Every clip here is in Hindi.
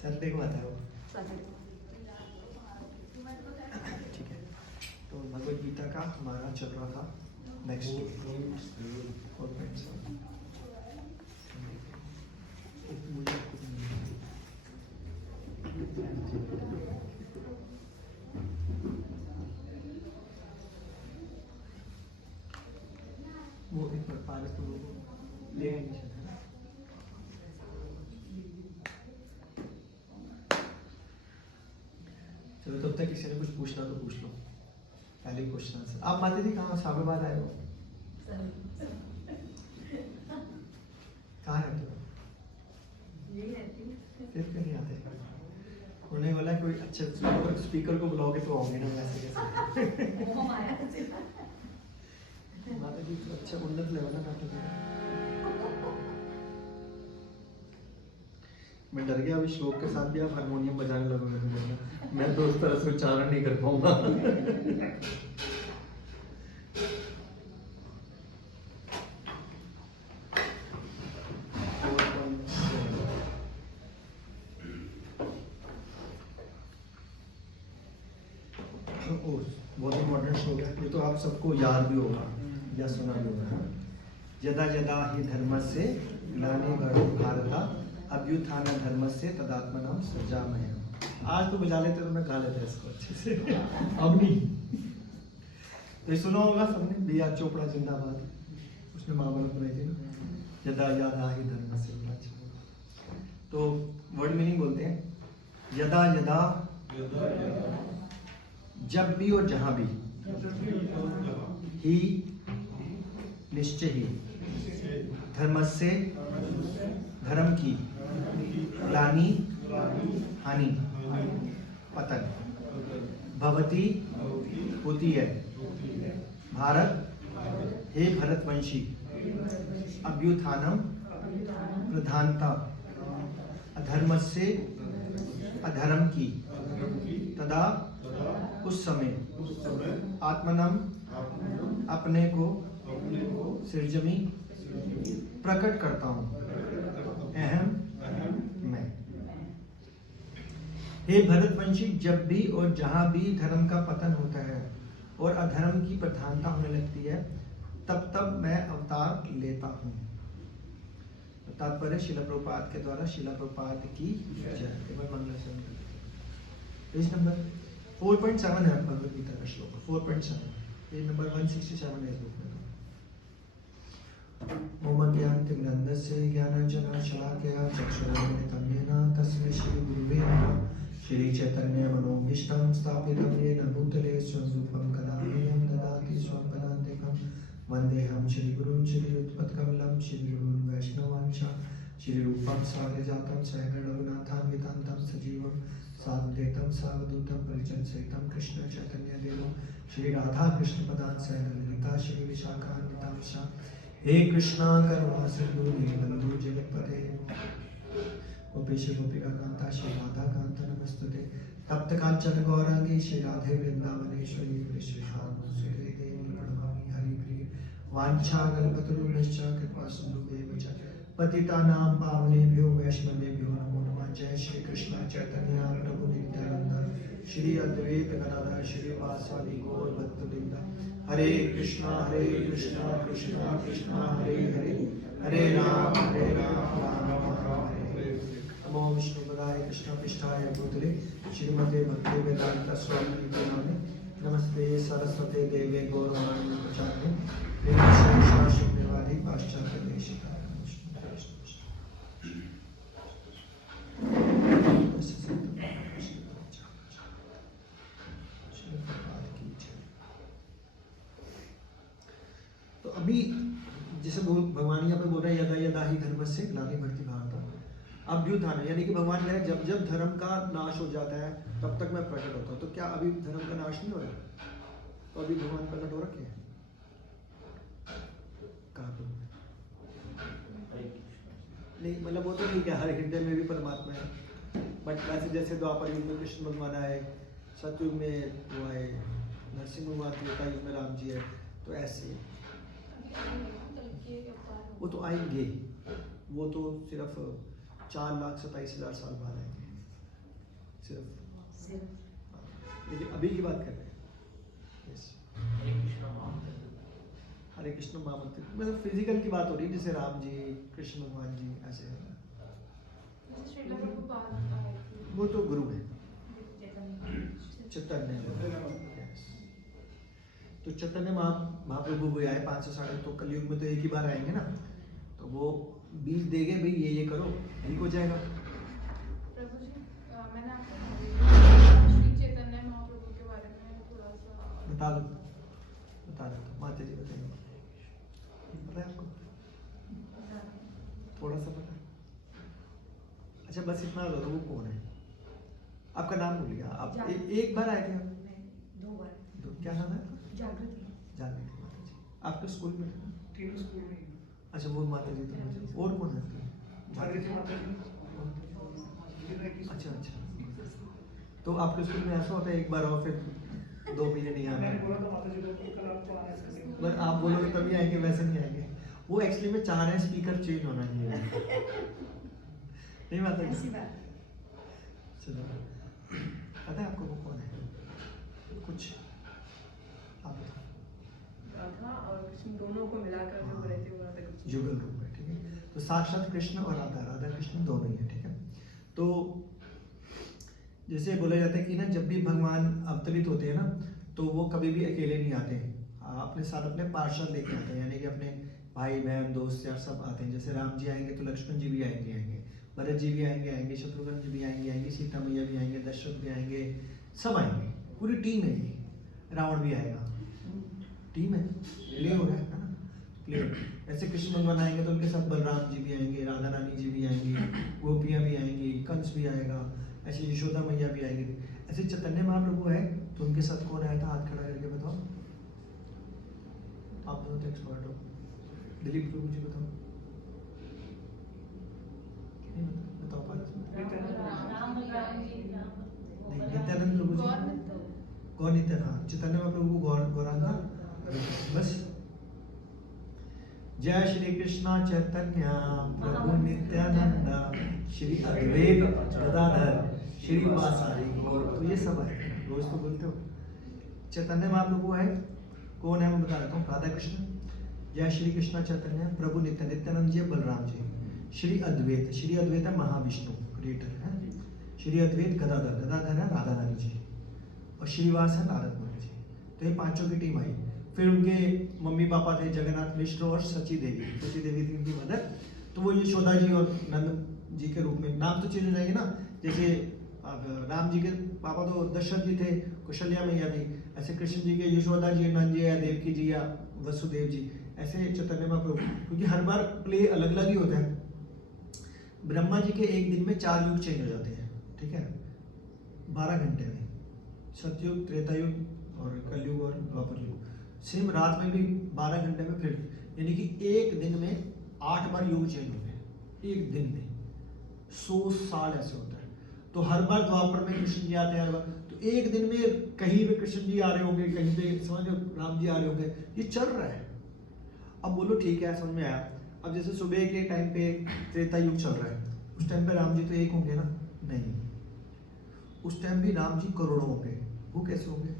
संडे को आता है वो। ठीक है, तो भगवद गीता का हमारा चल रहा था नेक्स्ट वो एक बार पारस तो ले आएंगे। चलो तब तक किसी ने कुछ पूछना तो पूछ लो। पहले क्वेश्चन आंसर। आप माते थी कहाँ साबरबाद आए हो? कहाँ रहते हो? फिर क्यों नहीं आते? उन्हें बोला कोई अच्छे स्पीकर को बुलाओगे तो आओगे ना, वैसे कैसे? माता जी तो अच्छा उन्नत लेवल ना नाटक। मैं डर गया अभी श्लोक के साथ भी आप हारमोनियम बजाने लगोगे तो मैं तो उस तरह से उच्चारण नहीं कर पाऊंगा। बहुत इम्पोर्टेंट श्लोक है ये, तो आप सबको याद भी होगा या सुना भी होगा। यदा यदा ही धर्मस्य ग्लानिर्भवति भारत अभ्युत्थान धर्मस्य तदात्मनां सृजामहे। आज तो बजा लेते तो मैं गा लेता इसको अच्छे से। अब नहीं। तो सुना होगा सबने, बी आर चोपड़ा जिंदाबाद, उसने महाभारत बनाई थी ना, यदा यदा ही धर्मस्य। तो वर्ड मीनिंग बोलते हैं, यदा यदा जब भी और जहां भी, ही निश्चय ही, धर्मस्य धर्म की, ग्लानि हानि पतन, भवती होती है, भारत हे भरतवंशी, अभ्युत्थानम प्रधानता, अधर्मस्य अधर्म की, तदा उस समय, आत्मनम अपने को, सृजमी प्रकट करता हूँ, अहम मैं। हे भरतवंशी, जब भी और जहां भी धर्म का पतन होता है और अधर्म की प्रधानता होने लगती है, तब तब मैं अवतार लेता हूँ। तात्पर्य शिला प्रभुपाद के द्वारा शिला प्रभुपाद की जय। पेज नंबर 4.7 है भगवद गीता का श्लोक, 4.7, पेज नंबर 167 है बुक में। ओम ज्ञानतिमिरन्धस्य ज्ञानाञ्जनशलाकया चक्षुरुन्मिलितं येन तस्मै श्रीगुरुवे नमः। श्रीचैतन्यमनोभीष्टं स्थापितं येन भूतले स्वं रूपं कदा मह्यं ददाति स्वं पदान्तिकं। वन्देऽहं श्रीगुरुं श्रीयुतपत्कमलं श्रीगुरून् वैष्णवांश्च श्रीरूपं साग्रजातं सहगण रघुनाथान्वितं तं सजीवं साद्वैतं सावधूतं परिजनसहितं कृष्ण चैतन्यदेवं श्री राधा कृष्ण पदान् सहगणललिता श्री विशाखान्वितांश्च। हे कृष्णा करुणा सिंधु दीनबंधु जगत्पते गोपेश गोपिका कांता श्री राधा कांत नमस्तुते। तप्त कांचन गौरांगी श्री राधे वृंदावनेश्वरी श्रीहानुसुते देवी प्रणमामि हरिप्रिय। वांछा कल्पतरुभ्यश्च कृपा सिन्धुभ्येव च पतितानां पावनेभ्यो वैष्णवेभ्यो नमो नमः। जय श्री कृष्ण चैतन्य प्रभु नित्यानंद श्री अद्वैत गदाधर श्रीवासादि गौर भक्तवृंद। हरे कृष्णा कृष्णा कृष्णा हरे हरे, हरे राम राम राम हरे। नमो विष्णुपदाय कृष्ण पृष्ठाय भूतले श्रीमते भक्ति वेदांत स्वामी नामे। नमस्ते सरस्वते देवे गौरवाणी प्रचारे शून्यवादी पाश्चात्य देशिका। तो अभी जैसे भगवान यहाँ पे बोल रहे हैं यदा यदा ही धर्मस्य ग्लानिर्भवति भारत अभ्युत्थान, यानी कि भगवान कह रहे हैं जब जब धर्म का नाश हो जाता है तब तक मैं प्रकट होता हूँ। तो क्या अभी धर्म का नाश नहीं हो रहा? तो अभी भगवान प्रकट हो रखे हैं कहाँ पे? नहीं मतलब वो तो ठीक है, हर हृदय में भी परमात्मा है, बट वैसे जैसे द्वापर युग में कृष्ण भगवान आए, सतयुग में वो आए, नरसिंह भगवान त्रेता युग में राम जी है, तो ऐसे वो तो आएंगे, वो तो सिर्फ 4,27,000 साल बाद आएंगे। सिर्फ लेकिन अभी की बात कर रहे हैं। यस, हरे कृष्ण महामंत्र मतलब फिजिकल की बात हो रही है, जैसे राम जी, कृष्ण भगवान जी, ऐसे वो तो गुरु है चैतन्य। Yes. तो चैतन्य महाप्रभु भी आए 500 साल, तो कलयुग में तो एक ही बार आएंगे ना, तो वो बीज देंगे भाई ये करो, ठीक हो जाएगा। प्रभु जी, मैंने आपको श्री चैतन्य महाप्रभु के बारे में थोड़ा सा बता दो माता जी बताइए, पता है आपको? थोड़ा सा पता है? अच्छा बस इतना बता दो, वो कौन है? आपका नाम भूल गया आप? एक बार आए थे आप? 2 बार। क्या नाम है? जागृति माता जी। आपके स्कूल में? तीनों स्कूल में। अच्छा वो माता जी तो और कौन है? जागृति माता जी। अच्छा तो आपके स्कूल में ऐसा होता है एक बार और फिर 2 महीने नहीं आना? मैंने बोला था माता जी को कि कल आपको आना है। बस आप बोलोगे तभी आएंगे, वैसे नहीं आएंगे। वो एक्चुअली में चाह रहे हैं स्पीकर चेंज होना चाहिए। नहीं माता जी? ऐसी बात। चलो पता है आपको वो कौन है? कुछ आप बताओ। राधा और कृष्ण दोनों को मिलाकर जो बोले थे वो राधा कृष्ण युगल रूप है, ठीक है। तो साक्षात कृष्ण और राधा कृष्ण दोनों ही है, ठीक है। तो जैसे बोला जाता है कि ना जब भी भगवान अवतरित होते हैं ना तो वो कभी भी अकेले नहीं आते, अपने साथ अपने पार्षद लेके आते हैं, यानी कि अपने भाई बहन दोस्त यार सब आते हैं। जैसे राम जी आएंगे तो लक्ष्मण जी भी आएंगे, भरत जी भी आएंगे, शत्रुघ्न जी भी आएंगे, सीता मैया भी आएंगे, दशरथ भी आएंगे, सब आएंगे, पूरी टीम है ये। रावण भी आएगा, टीम है, क्लियर हो रहा है ना? क्लियर। ऐसे कृष्ण भगवान आएंगे तो उनके साथ बलराम जी भी आएंगे, राधा रानी जी भी आएंगी, गोपियाँ भी आएंगी, कंस भी आएगा, ऐसे यशोदा मैया भी आएंगी। ऐसे चैतन्य महाप्रभु है तो उनके साथ कौन आया था? हाथ खड़ा करके बताओ। आप दोनों तो एक्सपर्ट हो। दिलीप प्रभु जी बताओ। बताओ नित्यानंद प्रभु जी। गौर नित्यानंद, हाँ चैतन्य महाप्रभु को गौरांग। बस जय श्री कृष्णा चैतन्य प्रभु नित्यानंद श्री अद्वैत गदाधर श्री वासादि गौर। तो ये सब है, रोज तो बोलते हो। चैतन्य महाप्रभु है, कौन है मैं बता देता हूँ। राधा कृष्ण, जय श्री कृष्णा चैतन्य प्रभु नित्यानंद जी, बलराम जी, श्री अद्वैत है महाविष्णु क्रिएटर है, श्री अद्वैत गदाधर है राधा रानी जी, और श्रीवास है नारद मुनि जी। तो ये पांचों की टीम आई। फिर उनके मम्मी पापा थे जगन्नाथ मिश्र और सची देवी थी उनकी मदर। तो वो यशोदा जी और नंद जी के रूप में, नाम तो चेंज हो जाएंगे ना, जैसे राम जी के पापा तो दशरथ जी थे, कौशल्या मैया थी, ऐसे कृष्ण जी के यशोदा जी, नंद जी या देवकी जी या वसुदेव जी, ऐसे चैतन्य महाप्रभु। क्योंकि हर बार प्ले अलग अलग ही होता है। ब्रह्मा जी के एक दिन में 4 युग चेंज हो जाते हैं, ठीक है, 12 घंटे में। सतयुग, त्रेता युग और कलयुग और द्वापर युग। सेम रात में भी 12 घंटे में फिर, यानी कि एक दिन में 8 बार युग चेंज होते हैं, एक दिन में 100 साल ऐसे होता है। तो हर बार द्वापर में कृष्ण जी आते हैं, हर बार तो एक दिन में कहीं पे कृष्ण जी आ रहे होंगे, कहीं पे समझ राम जी आ रहे होंगे, ये चल रहा है। अब बोलो ठीक है, समझ में आया। अब जैसे सुबह के टाइम पे त्रेता युग चल रहा है, उस टाइम पे राम जी तो एक होंगे ना? नहीं, उस टाइम भी राम जी करोड़ों होंगे। वो कैसे होंगे?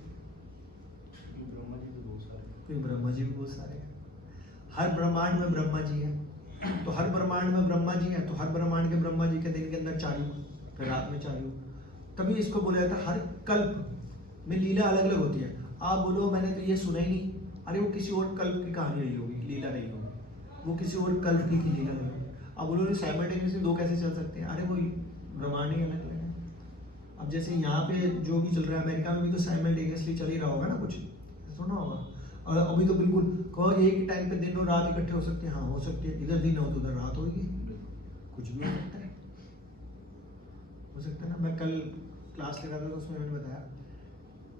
ब्रह्मा जी भी बहुत सारे हैं। हर ब्रह्मांड में ब्रह्मा जी है, तो हर ब्रह्मांड में ब्रह्मा जी है, तो हर ब्रह्मांड के ब्रह्मा जी के दिन के अंदर 4 युग, फिर रात में 4 युग। तभी इसको बोला जाता है हर कल्प में लीला अलग अलग होती है। आप बोलो मैंने तो ये सुना ही नहीं, अरे वो किसी और कल्प की कहानी रही होगी, लीला रही होगी, वो किसी और कल्प की लीला रही होगी। आप बोलो साइमल्टेनियसली 2 कैसे चल सकते हैं? अरे वो ब्रह्मांड ही अलग अलग है। अब जैसे यहाँ पे जो भी चल रहा है, अमेरिका में भी तो साइमल्टेनियसली चल ही रहा होगा ना, कुछ सुना होगा। और अभी तो बिल्कुल कहो एक टाइम पे दिन और रात इकट्ठे हो सकते हैं, हाँ हो सकते हैं, इधर दिन हो तो उधर रात होगी, कुछ भी हो सकता है ना। मैं कल क्लास लगा था तो उसमें मैंने बताया,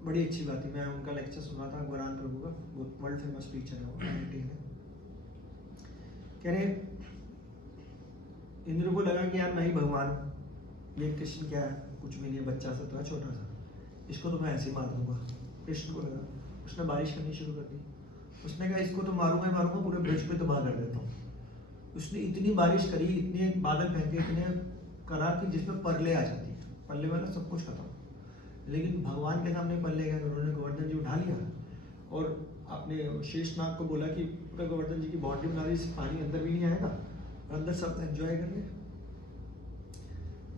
बड़ी अच्छी बात थी। मैं उनका लेक्चर सुन रहा था, गौरांग प्रभु का, बहुत वर्ल्ड फेमस टीचर है वो, कह रहे इंद्र को लगा कि यार मैं ही भगवान हूँ, ये कृष्ण क्या है, कुछ भी नहीं, बच्चा सा तो है छोटा सा, इसको तो मैं ऐसे ही मार दूंगा। कृष्ण को लगा, उसने बारिश करनी शुरू कर दी। उसने कहा इसको तो मारूंगा ही मारूंगा, पूरे ब्रज पे तबाह कर देता हूँ। उसने इतनी बारिश करी, इतने बादल फेंके, इतने करा कि जिसमें परले आ जाती है, पल्ले वाला सब कुछ खत्म। लेकिन भगवान के सामने पल्ले गए, उन्होंने गोवर्धन जी उठा लिया और अपने शेषनाग को बोला कि पूरा गोवर्धन जी की बाउंड्री बना दी, पानी अंदर भी नहीं आएगा और अंदर सब एंजॉय कर ले।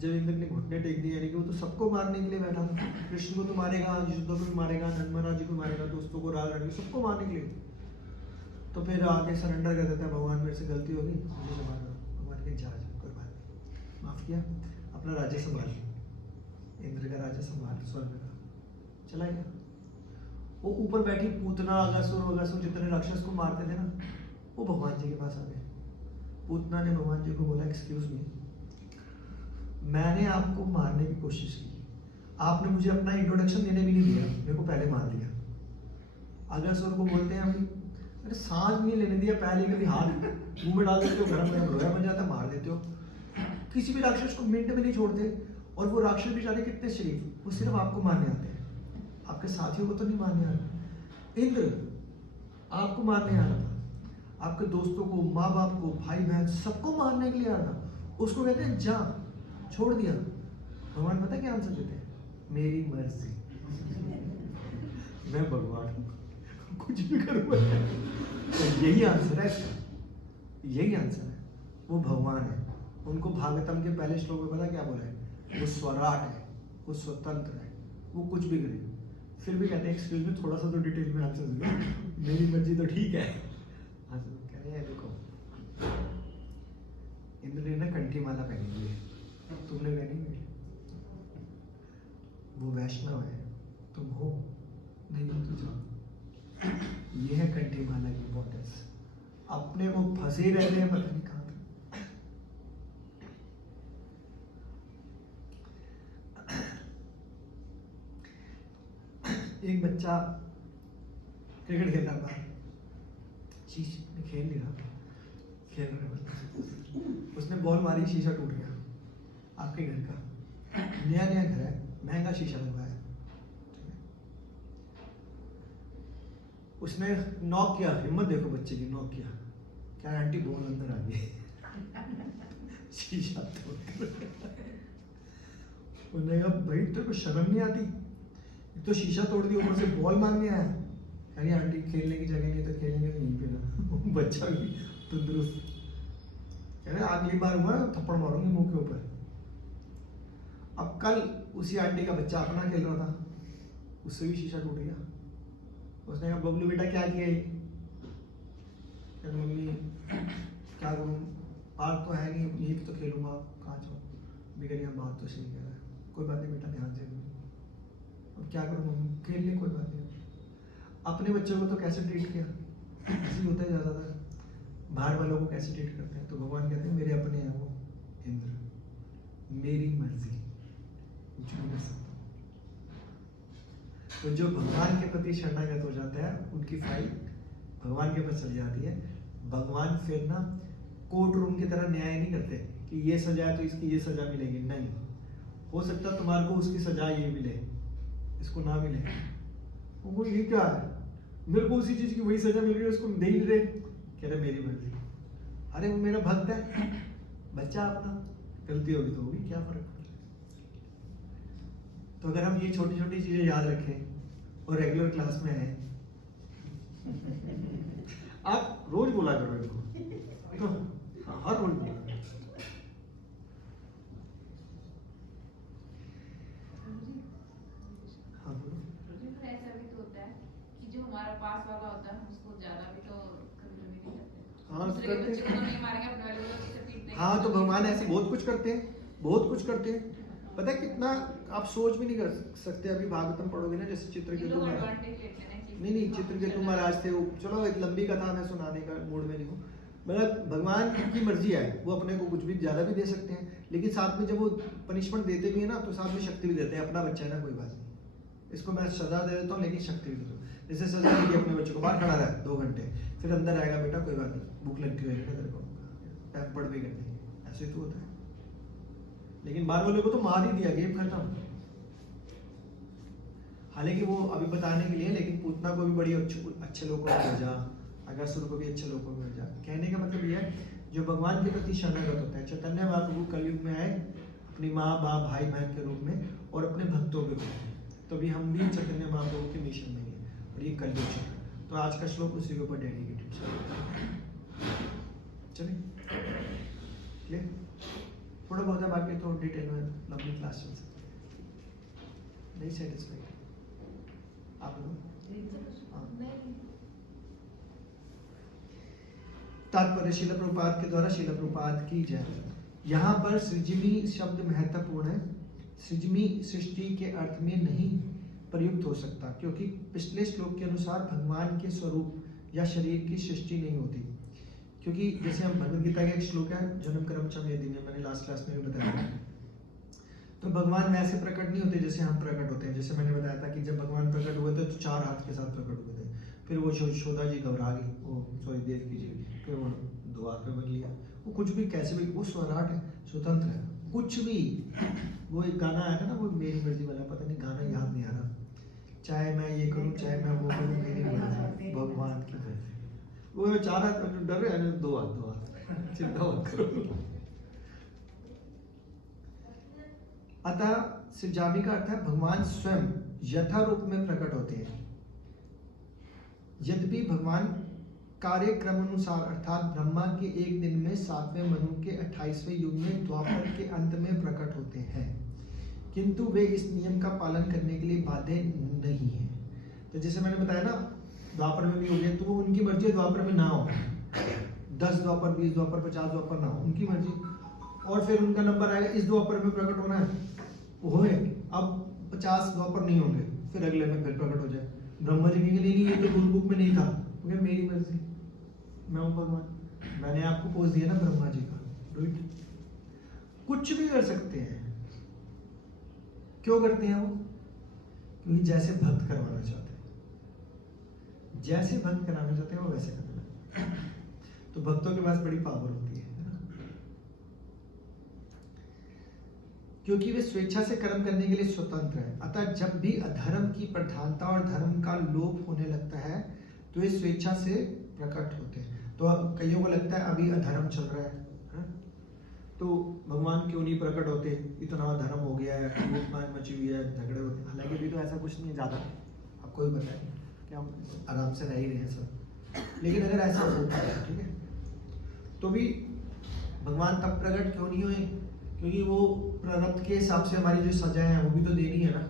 जब इंद्र ने घुटने टेक दिए, यानी कि वो तो सबको मारने के लिए बैठा था, कृष्ण को तो मारेगा, युद्ध को भी मारेगा, नंद महाराज जी को मारेगा, दोस्तों को, राज रानी सबको मारने के लिए। तो फिर आके सरेंडर कर देता है, भगवान मेरे से गलती होगी, मुझे क्षमा करो। भगवान के जहाज कोई बात नहीं, माफ किया, अपना राज्य संभाल, इंद्र का राज्य संभाल, स्वर्ग का चला गया। वो ऊपर बैठी पूतना, अगासुर जितने राक्षस को मारते थे ना, वो भगवान जी के पास आ गए। पूतना ने भगवान जी को बोला, एक्सक्यूज मी, मैंने आपको मारने की कोशिश की, आपने मुझे अपना इंट्रोडक्शन देने भी नहीं दिया, मेरे को पहले मार दिया। अगासुर को बोलते हैं हम, अरे सांस भी नहीं लेने दिया, पहले कभी हाथ मुंह में डाल देते हो, गरम गरम लोया बन जाता, मार देते हो। किसी भी राक्षस को मिनट में नहीं छोड़ते, और वो राक्षस बेचारे कितने शरीफ, वो सिर्फ आपको मारने आते हैं, आपके साथियों को तो नहीं मारने आ रहा। इंद्र आपको मारने आ रहा था, आपके दोस्तों को, माँ बाप को, भाई बहन सबको मारने के लिए आ रहा था। उसको कहते हैं जा, छोड़ दिया। भगवान पता क्या आंसर देते हैं, मेरी मर्जी, मैं भगवान हूं, कुछ भी करूंगा। तो यही आंसर है इसका, यही आंसर है। वो भगवान है। उनको भागवतम के पहले श्लोक में पता क्या बोला है, वो स्वराट है, वो स्वतंत्र है, वो कुछ भी करे। फिर भी कहते हैं एक्सक्यूज मी, थोड़ा सा तो डिटेल में आंसर दो, मेरी मर्जी तो ठीक है। कह रहे हैं देखो, इंद्र ने ना कंठी माला पहनी हुई है, तुमने पहनी हुई है, वो वैष्णव है, तुम हो नहीं तो जाओ। ये है कंठी माला की इम्पोर्टेंस। अपने को फंसे रहते हैं, पता नहीं कहाँ पे। एक बच्चा क्रिकेट खेल रहा था, खेल नहीं रहा, खेल रहा, उसने बॉल मारी, शीशा टूट गया। आपके घर का नया नया घर है, महंगा शीशा लगवाया, उसने नॉक किया, हिम्मत देखो बच्चे की, नॉक किया, क्या आंटी बॉल अंदर आ गई, शीशा तोड़ कर। उन्होंने कहा भाई तेरे को शर्म नहीं आती, तो शीशा तोड़ दिया, ऊपर से बॉल मारने आया। अरे आंटी खेलने की जगह नहीं तो खेलेंगे यहीं पे ना। बच्चा भी तंदुरुस्त, कह रहे अगली बार हुआ थप्पड़ मारूंगी मुंह के ऊपर। अब कल उसी आंटी का बच्चा अपना खेल रहा था, उससे भी शीशा टूट गया। उसने कहा बबलू बेटा क्या किया ये? मम्मी क्या करूँ, पार्क तो है नहीं, यहीं पे तो खेलूंगा, कहाँ जाऊँ। बिगड़िया बात तो सही कह रहा है, कोई बात नहीं बेटा, ध्यान से। अब क्या करूँ मम्मी, खेल ले, कोई बात नहीं। अपने बच्चों को तो कैसे ट्रीट किया, ऐसे होता है ज़्यादातर। बाहर वालों को कैसे ट्रीट करते हैं, तो भगवान कहते हैं मेरे अपने हैं वो इंद्र, मेरी मर्जी, कुछ नहीं कर सकता। तो जो भगवान के प्रति शरणागत हो जाता है, उनकी फाइल भगवान के पास चली जाती है। भगवान फिर ना कोर्ट रूम की तरह न्याय नहीं करते कि ये सजा है तो इसकी ये सजा मिलेगी, नहीं। हो सकता है तुम्हारे को उसकी सजा ये मिले, इसको ना मिले। वो ये क्या है, मेरे को उसी चीज की वही सजा मिल रही है, उसको दे ही रहे, कह रहे मेरी मर्जी। अरे वो मेरा भक्त है, बच्चा अपना, गलती होगी तो होगी, क्या फर्क पड़ता है। तो अगर हम ये छोटी छोटी चीजें याद रखें और रेगुलर क्लास में आए, आप रोज बोला करो इनको, तो हर रोज बोला। हाँ बोलो। ऐसा भी तो होता है कि जो हमारा पास वाला होता है उसको ज्यादा भी तो कभी नहीं करते। हाँ, दूसरे के बच्चे को तो नहीं मारेंगे, अपने वाले को तो पीट देंगे। हाँ, तो भगवान ऐसे बहुत कुछ करते हैं, बहुत कुछ करते हैं। पता है कितना आप सोच भी नहीं कर सकते। अभी भागवतम पढ़ोगे ना, जैसे चित्रकेतु महाराज, नहीं चित्रकेतु महाराज थे वो, चलो एक लंबी कथा मैं सुनाने का मूड में नहीं हूँ। मतलब भगवान की मर्जी है, वो अपने को कुछ भी ज्यादा भी दे सकते हैं, लेकिन साथ में जब वो पनिशमेंट देते भी है ना, तो साथ में शक्ति भी देते हैं। अपना बच्चा है ना, कोई बात नहीं, इसको मैं सजा दे देता हूँ लेकिन शक्ति भी देता हूँ। जैसे सजा दी अपने बच्चे को, बाहर खड़ा रहा 2 घंटे, फिर अंदर आएगा, बेटा कोई बात नहीं, भूख लगती होगी तेरे को, पैम्पर्ड भी कर देंगे, ऐसे तो होता है। लेकिन बाहर वाले को तो मार ही दिया, गेम खत्म। हालांकि वो अभी बताने के लिए, लेकिन पूतना को भी बड़ी अच्छे लोगों को भेजा, अगासुर को भी अच्छे लोगों को भेजा। कहने का मतलब ये है, जो भगवान के प्रति शरणागत होता है। चैतन्य महाप्रभु कलयुग में आए, अपनी माँ बाप भाई बहन के रूप में और अपने भक्तों के रूप में। तभी हम भी चैतन्य महाप्रभु के मिशन में हैं और ये कलयुग चल रहा है। तो आज का श्लोक उसी के ऊपर डेडिकेटेड चलिए क्लियर। थोड़ा बहुत है बाकी तो डिटेल में लंबी क्लास चल सकती है। नहीं सेटिस्फाइड आप लोग? हाँ। तात्पर्य शील प्रभुपाद के द्वारा शील प्रभुपाद की जय। यहाँ पर सृजमी शब्द महत्वपूर्ण है। सृजमी सृष्टि के अर्थ में नहीं प्रयुक्त हो सकता, क्योंकि पिछले श्लोक के अनुसार भगवान के स्वरूप या शरीर की सृष्टि नहीं होती। क्योंकि जैसे हम भगवद गीता का एक श्लोक है जन्म कर्म च मेदि में, मैंने लास्ट क्लास में भी बताया, तो भगवान वैसे प्रकट नहीं होते जैसे हम प्रकट होते हैं। जैसे मैंने बताया था कि जब भगवान प्रकट हुए थे तो 4 हाथ के साथ प्रकट हुए थे, फिर वो यशोदा जी घबरा गई, वो सॉरी देवकी जी, फिर वो 2 हाथ में बन लिया। वो कुछ भी कैसे भी, वो स्वराट है, स्वतंत्र है, कुछ भी। वो एक गाना आया था ना, वो मेरी मर्जी वाला, पता नहीं गाना याद नहीं आ रहा, चाहे मैं ये करूं चाहे मैं वो करूं मेरी मर्जी भगवान की मर्जी। वो 4 हाथ डर रहे हैं, 2 हाथ चिंता मत करो। अतः सृजामी का अर्थ है भगवान स्वयं यथा रूप में प्रकट होते हैं। यद्यपि भगवान कार्यक्रम अनुसार अर्थात ब्रह्मा के एक दिन में 7वें मनु के 28वें युग में द्वापर के अंत में प्रकट होते हैं, किंतु वे इस नियम का पालन करने के लिए बाध्य नहीं है। तो जैसे मैंने बताया ना, द्वापर में भी हो गया तो वो उनकी मर्जी है, द्वापर में ना हो, 10 द्वापर 20 द्वापर 50 द्वापर ना हो, उनकी मर्जी। और फिर उनका नंबर आएगा इस द्वापर में प्रकट होना है, वो है। अब 50 द्वापर नहीं होंगे, फिर अगले में फिर प्रकट हो जाए। ब्रह्मा जी कहेंगे नहीं ये तो रूल बुक में नहीं था, मेरी मर्जी, मैं हूं भगवान, मैंने आपको पोज दिया ना ब्रह्मा जी का, डू इट। कुछ भी कर सकते हैं। क्यों करते हैं वो? क्योंकि जैसे भक्त करवाना चाहते हैं, जैसे भक्त कराना चाहते हैं वो वैसे करना। तो भक्तों के पास बड़ी पावर होती है ना? क्योंकि वे स्वेच्छा से कर्म करने के लिए स्वतंत्र है। अतः जब भी अधर्म की प्रधानता और धर्म का लोप होने लगता है तो वे स्वेच्छा से प्रकट होते हैं। तो कईयों को लगता है अभी अधर्म चल रहा है, तो भगवान क्यों नहीं प्रकट होते, इतना धर्म हो गया है, लूटमार मची हुई है, झगड़े होते हैं। हालांकि अभी तो ऐसा कुछ नहीं है ज़्यादा, आपको भी पता है कि हम आराम से रह ही रहे हैं सब। लेकिन अगर ऐसा होता है, ठीक है, तो भी भगवान तब प्रकट क्यों नहीं हुए? क्योंकि वो प्रारब्ध के हिसाब से हमारी जो सजा है वो भी तो देनी है ना।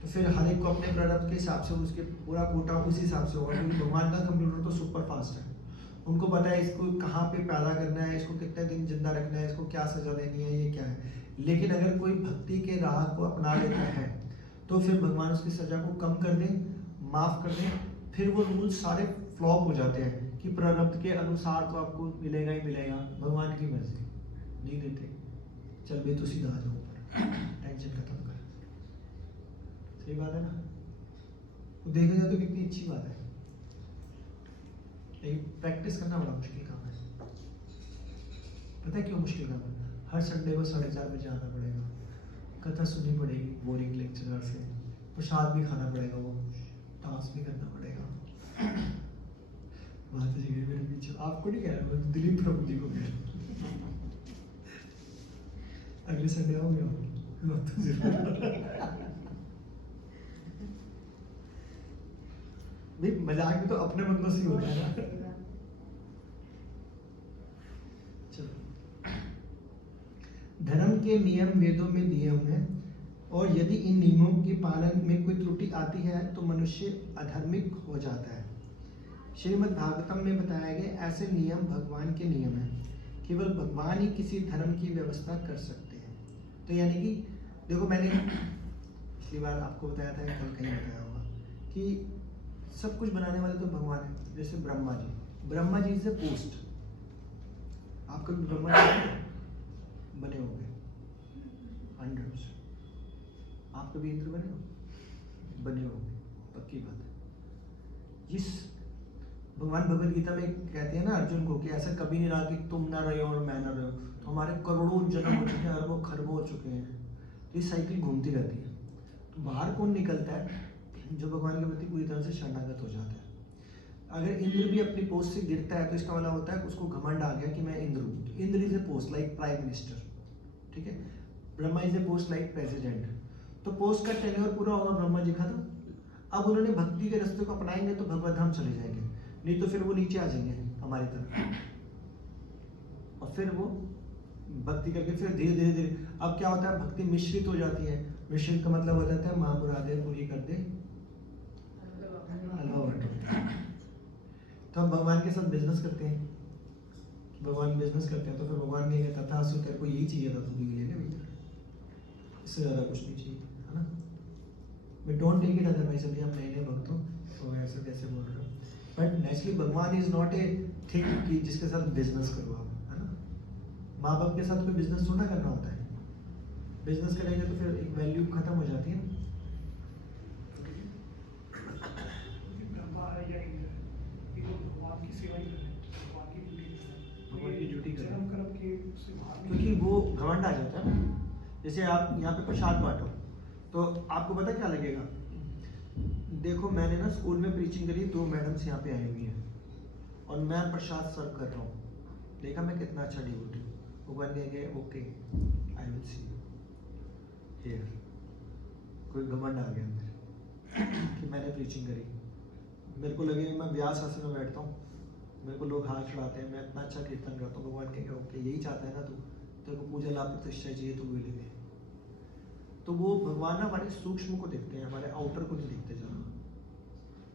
तो फिर हर एक को अपने प्रारब्ध के हिसाब से उसके पूरा कोटा उसी हिसाब से होगा। क्योंकि भगवान का कंप्यूटर तो सुपर फास्ट है, उनको पता है इसको कहाँ पे पैदा करना है, इसको कितने दिन जिंदा रखना है, इसको क्या सजा देनी है, ये क्या है। लेकिन अगर कोई भक्ति के राह को अपना लेता है तो फिर भगवान उसकी सजा को कम कर दें, माफ कर दें। फिर वो रूल सारे फ्लॉप हो जाते हैं कि प्रारब्ध के अनुसार तो आपको मिलेगा ही मिलेगा, भगवान की मर्जी नहीं देते, चल बे तो सीधा आ जाओ ऊपर, टेंशन खत्म कर। सही बात है ना? तो देखा जाए तो कितनी अच्छी बात है, लेकिन प्रैक्टिस करना बड़ा मुश्किल काम है। पता है क्यों मुश्किल काम है? हर संडे को 4:30 बजे आना पड़ेगा, कथा सुननी पड़ेगी बोरिंग लेक्चरर से, प्रसाद भी खाना पड़ेगा, वो डांस भी करना पड़ेगा। बात जी मेरे पीछे, आपको नहीं कह रहा मैं, दिलीप प्रभु जी को कह रहा हूँ। अगले संडे आओगे आप? नहीं, मजाक में तो अपने बंदों से होता है ना। चलो, धर्म के नियम वेदों में दिए हुए हैं, और यदि इन नियमों के पालन में कोई त्रुटि आती है तो मनुष्य अधर्मिक हो जाता है। श्रीमद् भागवतम में बताया गया ऐसे नियम भगवान के नियम हैं, केवल भगवान ही किसी धर्म की व्यवस्था कर सकते हैं। तो यानी कि देखो, मैंने पिछली बार आपको बताया था, कल कहीं बताया होगा कि सब कुछ बनाने वाले तो भगवान है। जैसे ब्रह्मा जी से पोस्ट, आप कभी ब्रह्मा जी बने होंगे हंड्रेड्स, आप कभी इंद्र बने हो? बने होंगे, पक्की बात है। जिस भगवान भगवद गीता में कहते हैं ना अर्जुन को कि ऐसा कभी नहीं रहा कि तुम ना रहे हो और मैं ना रहे हो, तो हमारे करोड़ों जन्म हो चुके हैं, अरबों खरबों हो चुके हैं, तो ये साइकिल घूमती रहती है। तो बाहर कौन निकलता है? जो भगवान के प्रति पूरी तरह से शरणागत हो जाता है। अगर इंद्र भी अपनी पोस्ट से गिरता है तो इसका मतलब होता है कि उसको घमंड आ गया कि मैं इंद्र हूँ। Indra is a post like prime minister, ठीक है। Brahma is a post like president, तो पोस्ट का टेन्योर पूरा होगा, ब्रह्मा जी खत्म। अब उन्होंने भक्ति के रास्ते को अपनाएंगे तो भगवत धाम चले जाएंगे, नहीं तो फिर वो नीचे आ जाएंगे हमारी तरफ, और फिर वो भक्ति करके फिर धीरे धीरे धीरे अब क्या होता है, भक्ति मिश्रित हो जाती है। मिश्रित का मतलब हो जाता है माँ मुरादें पूरी कर दे हलवा बटोर। तो हम भगवान के साथ बिजनेस करते हैं, भगवान बिजनेस करते हैं, तो फिर भगवान ने कहता था असु तेरे को यही चाहिए था, तू भी ले ले भैया, इससे ज़्यादा कुछ नहीं चाहिए, है ना। मैं डोंट टेक इट अदरवाइज, अभी हम नए नए भक्त हो तो ऐसे कैसे बोल रहे हो, बट नेचुरली भगवान इज नॉट ए थिंग कि जिसके साथ बिजनेस करो आप, है ना। माँ बाप के साथ कोई बिजनेस थोड़ा करना होता है, बिजनेस करेंगे तो फिर एक वैल्यू खत्म हो जाती है। ब्रह्मा या इंद्र ये लोग भगवान की सेवा ही कर रहे हैं, भगवान की ड्यूटी कर रहे हैं, जन्म कर्म के उससे बाहर नहीं। क्योंकि वो घमंड आ जाता है ना। जैसे आप यहाँ पे प्रसाद बांटो तो आपको पता क्या लगेगा, देखो मैंने ना स्कूल में प्रीचिंग करी, 2 मैडम्स यहाँ पे आई हुई हैं और मैं प्रसाद सर्व कर रहा हूँ, देखा मैं कितना अच्छा डिवोटी, वो बन गए okay I will see here. कोई घमंड आ गया अंदर कि मैंने प्रीचिंग करी, मेरे को लगे मैं व्यास आसन में बैठता हूँ, मेरे को लोग हाथ चढ़ाते हैं, मैं इतना अच्छा कीर्तन करता हूँ, भगवान कहेगा ओके यही चाहता है ना तू, तेरे को पूजा लाभ प्रतिष्ठा चाहिए तो वो ले ले। तो वो भगवान ना हमारे सूक्ष्म को देखते हैं, हमारे आउटर को नहीं देखते ज़्यादा।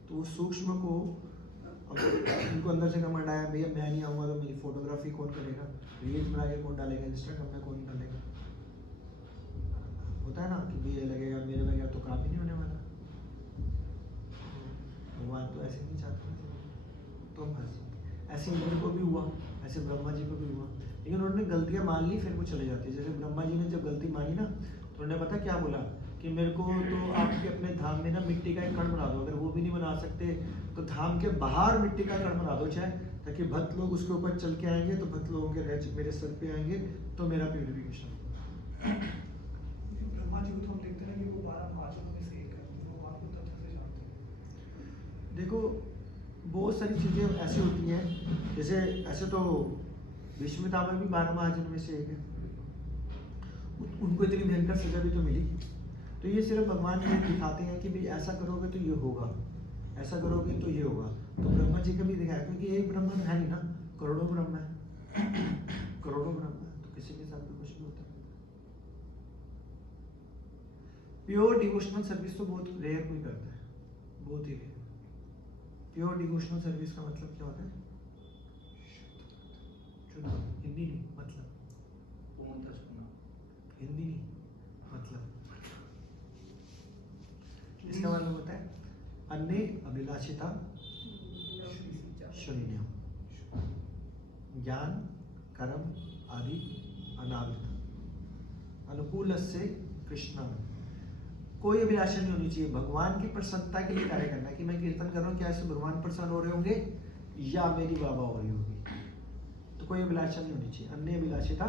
तो वो सूक्ष्म को उनको अंदर से कमांड आया, भैया मैं नहीं आऊँगा तो मेरी फोटोग्राफी कौन करेगा, रील्स बना के कौन डालेगा, इंस्टाग्राम में कौन डालेगा, होता है ना कि भैया लगेगा मेरे बगैर तो काम ही नहीं होने वाला। भगवान तो ऐसे नहीं चाहते, तो बस ऐसे इंद्र को भी हुआ, ऐसे ब्रह्मा जी को भी हुआ, लेकिन उन्होंने गलतियाँ मान ली, फिर वो चले जाती है। जैसे ब्रह्मा जी ने जब गलती मानी ना तो उन्होंने पता क्या बोला कि मेरे को तो आपके अपने धाम में ना मिट्टी का एक कण बना दो, अगर वो भी नहीं बना सकते तो धाम के बाहर मिट्टी का कण बना दो चाहे, ताकि भक्त लोग उसके ऊपर चल के आएंगे तो भक्त लोगों के रह मेरे सर पे आएंगे तो मेरा प्यूरिफिकेशन। ब्रह्मा जी को तो हम देखते हैं कि वो 12 महाजनों में से एक है, वो भगवान को तत्व से जानते हैं। देखो बहुत सारी चीज़ें ऐसी होती हैं, जैसे ऐसे तो विश्वमितामह भी 12 महाजनों में से एक है, उनको इतनी भयंकर सजा भी तो मिली। तो ये सिर्फ भगवान ये दिखाते हैं कि भाई ऐसा करोगे तो ये होगा, ऐसा करोगे तो ये होगा। तो ब्रह्मा जी का भी दिखाया, क्योंकि एक ब्रह्म है नहीं ना, करोड़ों ब्रह्म है, करोड़ों ब्रह्म है, तो किसी के साथ भी कुछ भी होता है। प्योर डिवोशनल सर्विस तो बहुत रेयर कोई करता है, बहुत ही रेयर। प्योर डिवोशनल सर्विस का मतलब क्या होता है? हिंदी नहीं मतलब, हिंदी नहीं मतलब, इसका मतलब होता है अन्य अभिलाषिता शून्य, ज्ञान कर्म आदि अनावृत, अनुकूल से कृष्ण। कोई अभिलाषा नहीं होनी चाहिए, भगवान की प्रसन्नता के लिए कार्य करना है कि मैं कीर्तन कर रहा हूँ, क्या इससे भगवान प्रसन्न हो रहे होंगे या मेरी बाबा हो रही होगी, तो कोई अभिलाषा नहीं होनी चाहिए। अन्य अभिलाषिता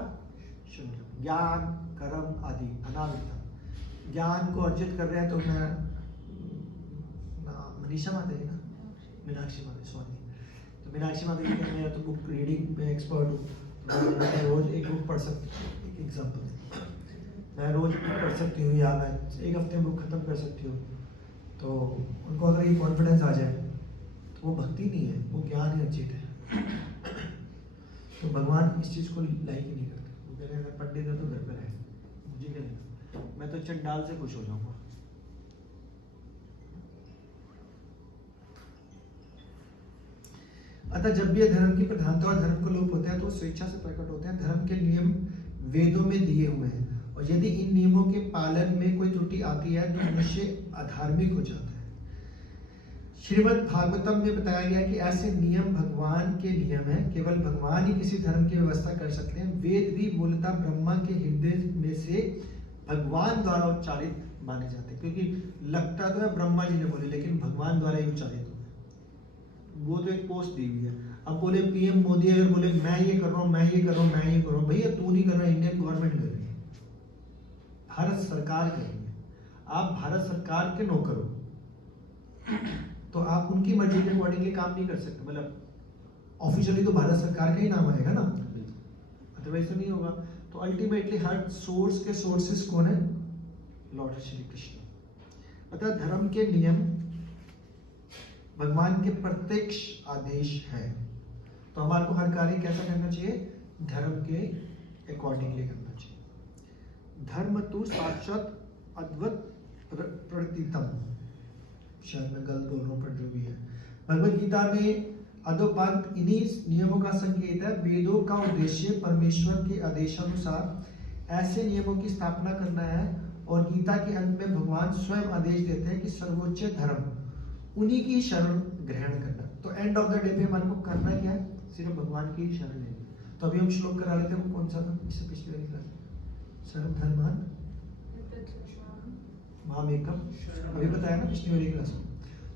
शून्य, ज्ञान कर्म आदि अनावृत। ज्ञान को अर्जित कर रहे हैं तो मैं मनीषा माता जी ना, मीनाक्षी माता सॉरी, तो मीनाक्षी माता जी मैं तो बुक रीडिंग में एक्सपर्ट हूँ, मैं रोज एक बुक पढ़ सकती हूँ, एक एग्जाम्पल मैं रोज बुक पढ़ सकती हूँ या मैं एक हफ्ते में बुक खत्म कर सकती हूँ। तो उनको अगर ये कॉन्फिडेंस आ जाए तो वो भक्ति नहीं है, वो ज्ञान ही अर्जित है। तो भगवान इस चीज़ को लाइक ही नहीं करते, वो कह रहे हैं अगर पंडित है तो घर पर है, मुझे क्या लेना, मैं तो चंडाल से खुश हो जाऊंगा। अतः जब भी धर्म की प्रधानता और धर्म को लोप होता है तो स्वेच्छा से प्रकट होते हैं। धर्म के नियम वेदों में दिए हुए हैं और यदि इन नियमों के पालन में कोई त्रुटि आती है तो मनुष्य अधार्मिक हो जाता है। श्रीमद् भागवतम में बताया गया कि ऐसे नियम भगवान के नियम हैं, केवल भगवान ही किसी धर्म की व्यवस्था कर सकते हैं। वेद भी मूलतः ब्रह्मा के हृदय में से भगवान द्वारा उच्चारित माने जाते हैं, क्योंकि लगता तो है ब्रह्मा जी ने बोले लेकिन भगवान द्वारा ही उच्चारित हुए। वो तो एक पोस्ट दी हुई है। अब बोले पीएम मोदी अगर बोले मैं ये कर रहा हूँ, मैं ये कर रहा हूँ, मैं ये कर रहा हूँ, भैया तू नहीं कर रहा, इंडियन गवर्नमेंट कर रही है, भारत सरकार कर रही है, आप भारत सरकार के नौकर हो, तो आप उनकी मर्जी के अकॉर्डिंगली काम नहीं कर सकते। मतलब ऑफिशियली तो भारत सरकार का ही नाम आएगा ना, अदरवाइज तो नहीं होगा। तो तो अल्टीमेटली हर सोर्स के सोर्सेस कौन है? लॉर्ड श्री कृष्ण। अतः धर्म के नियम भगवान के प्रत्यक्ष आदेश है। तो हमारे को हर कार्य कैसा करना चाहिए? धर्म के अकॉर्डिंगली करना चाहिए। धर्म तो साक्षात अद्वैत प्रतीतम, शायद मैं गलत बोल रहा हूँ, पर जो भी है। भगवद गीता में अधोपांत इन्हीं नियमों का संकेत है। वेदों का उद्देश्य परमेश्वर के आदेशानुसार ऐसे नियमों की स्थापना करना है, और गीता के अंत में भगवान स्वयं आदेश देते हैं कि सर्वोच्च धर्म उन्हीं की शरण ग्रहण करना। तो एंड ऑफ द डे पे हमारे को करना क्या है? सिर्फ भगवान की ही शरण लेनी। तो अभी हम श्लोक करा लेते हैं, वो कौन सा था? इससे पिछले वाली क्लास में सर्वधर्मान मामेकम, अभी बताया ना पिछली वाली क्लास में।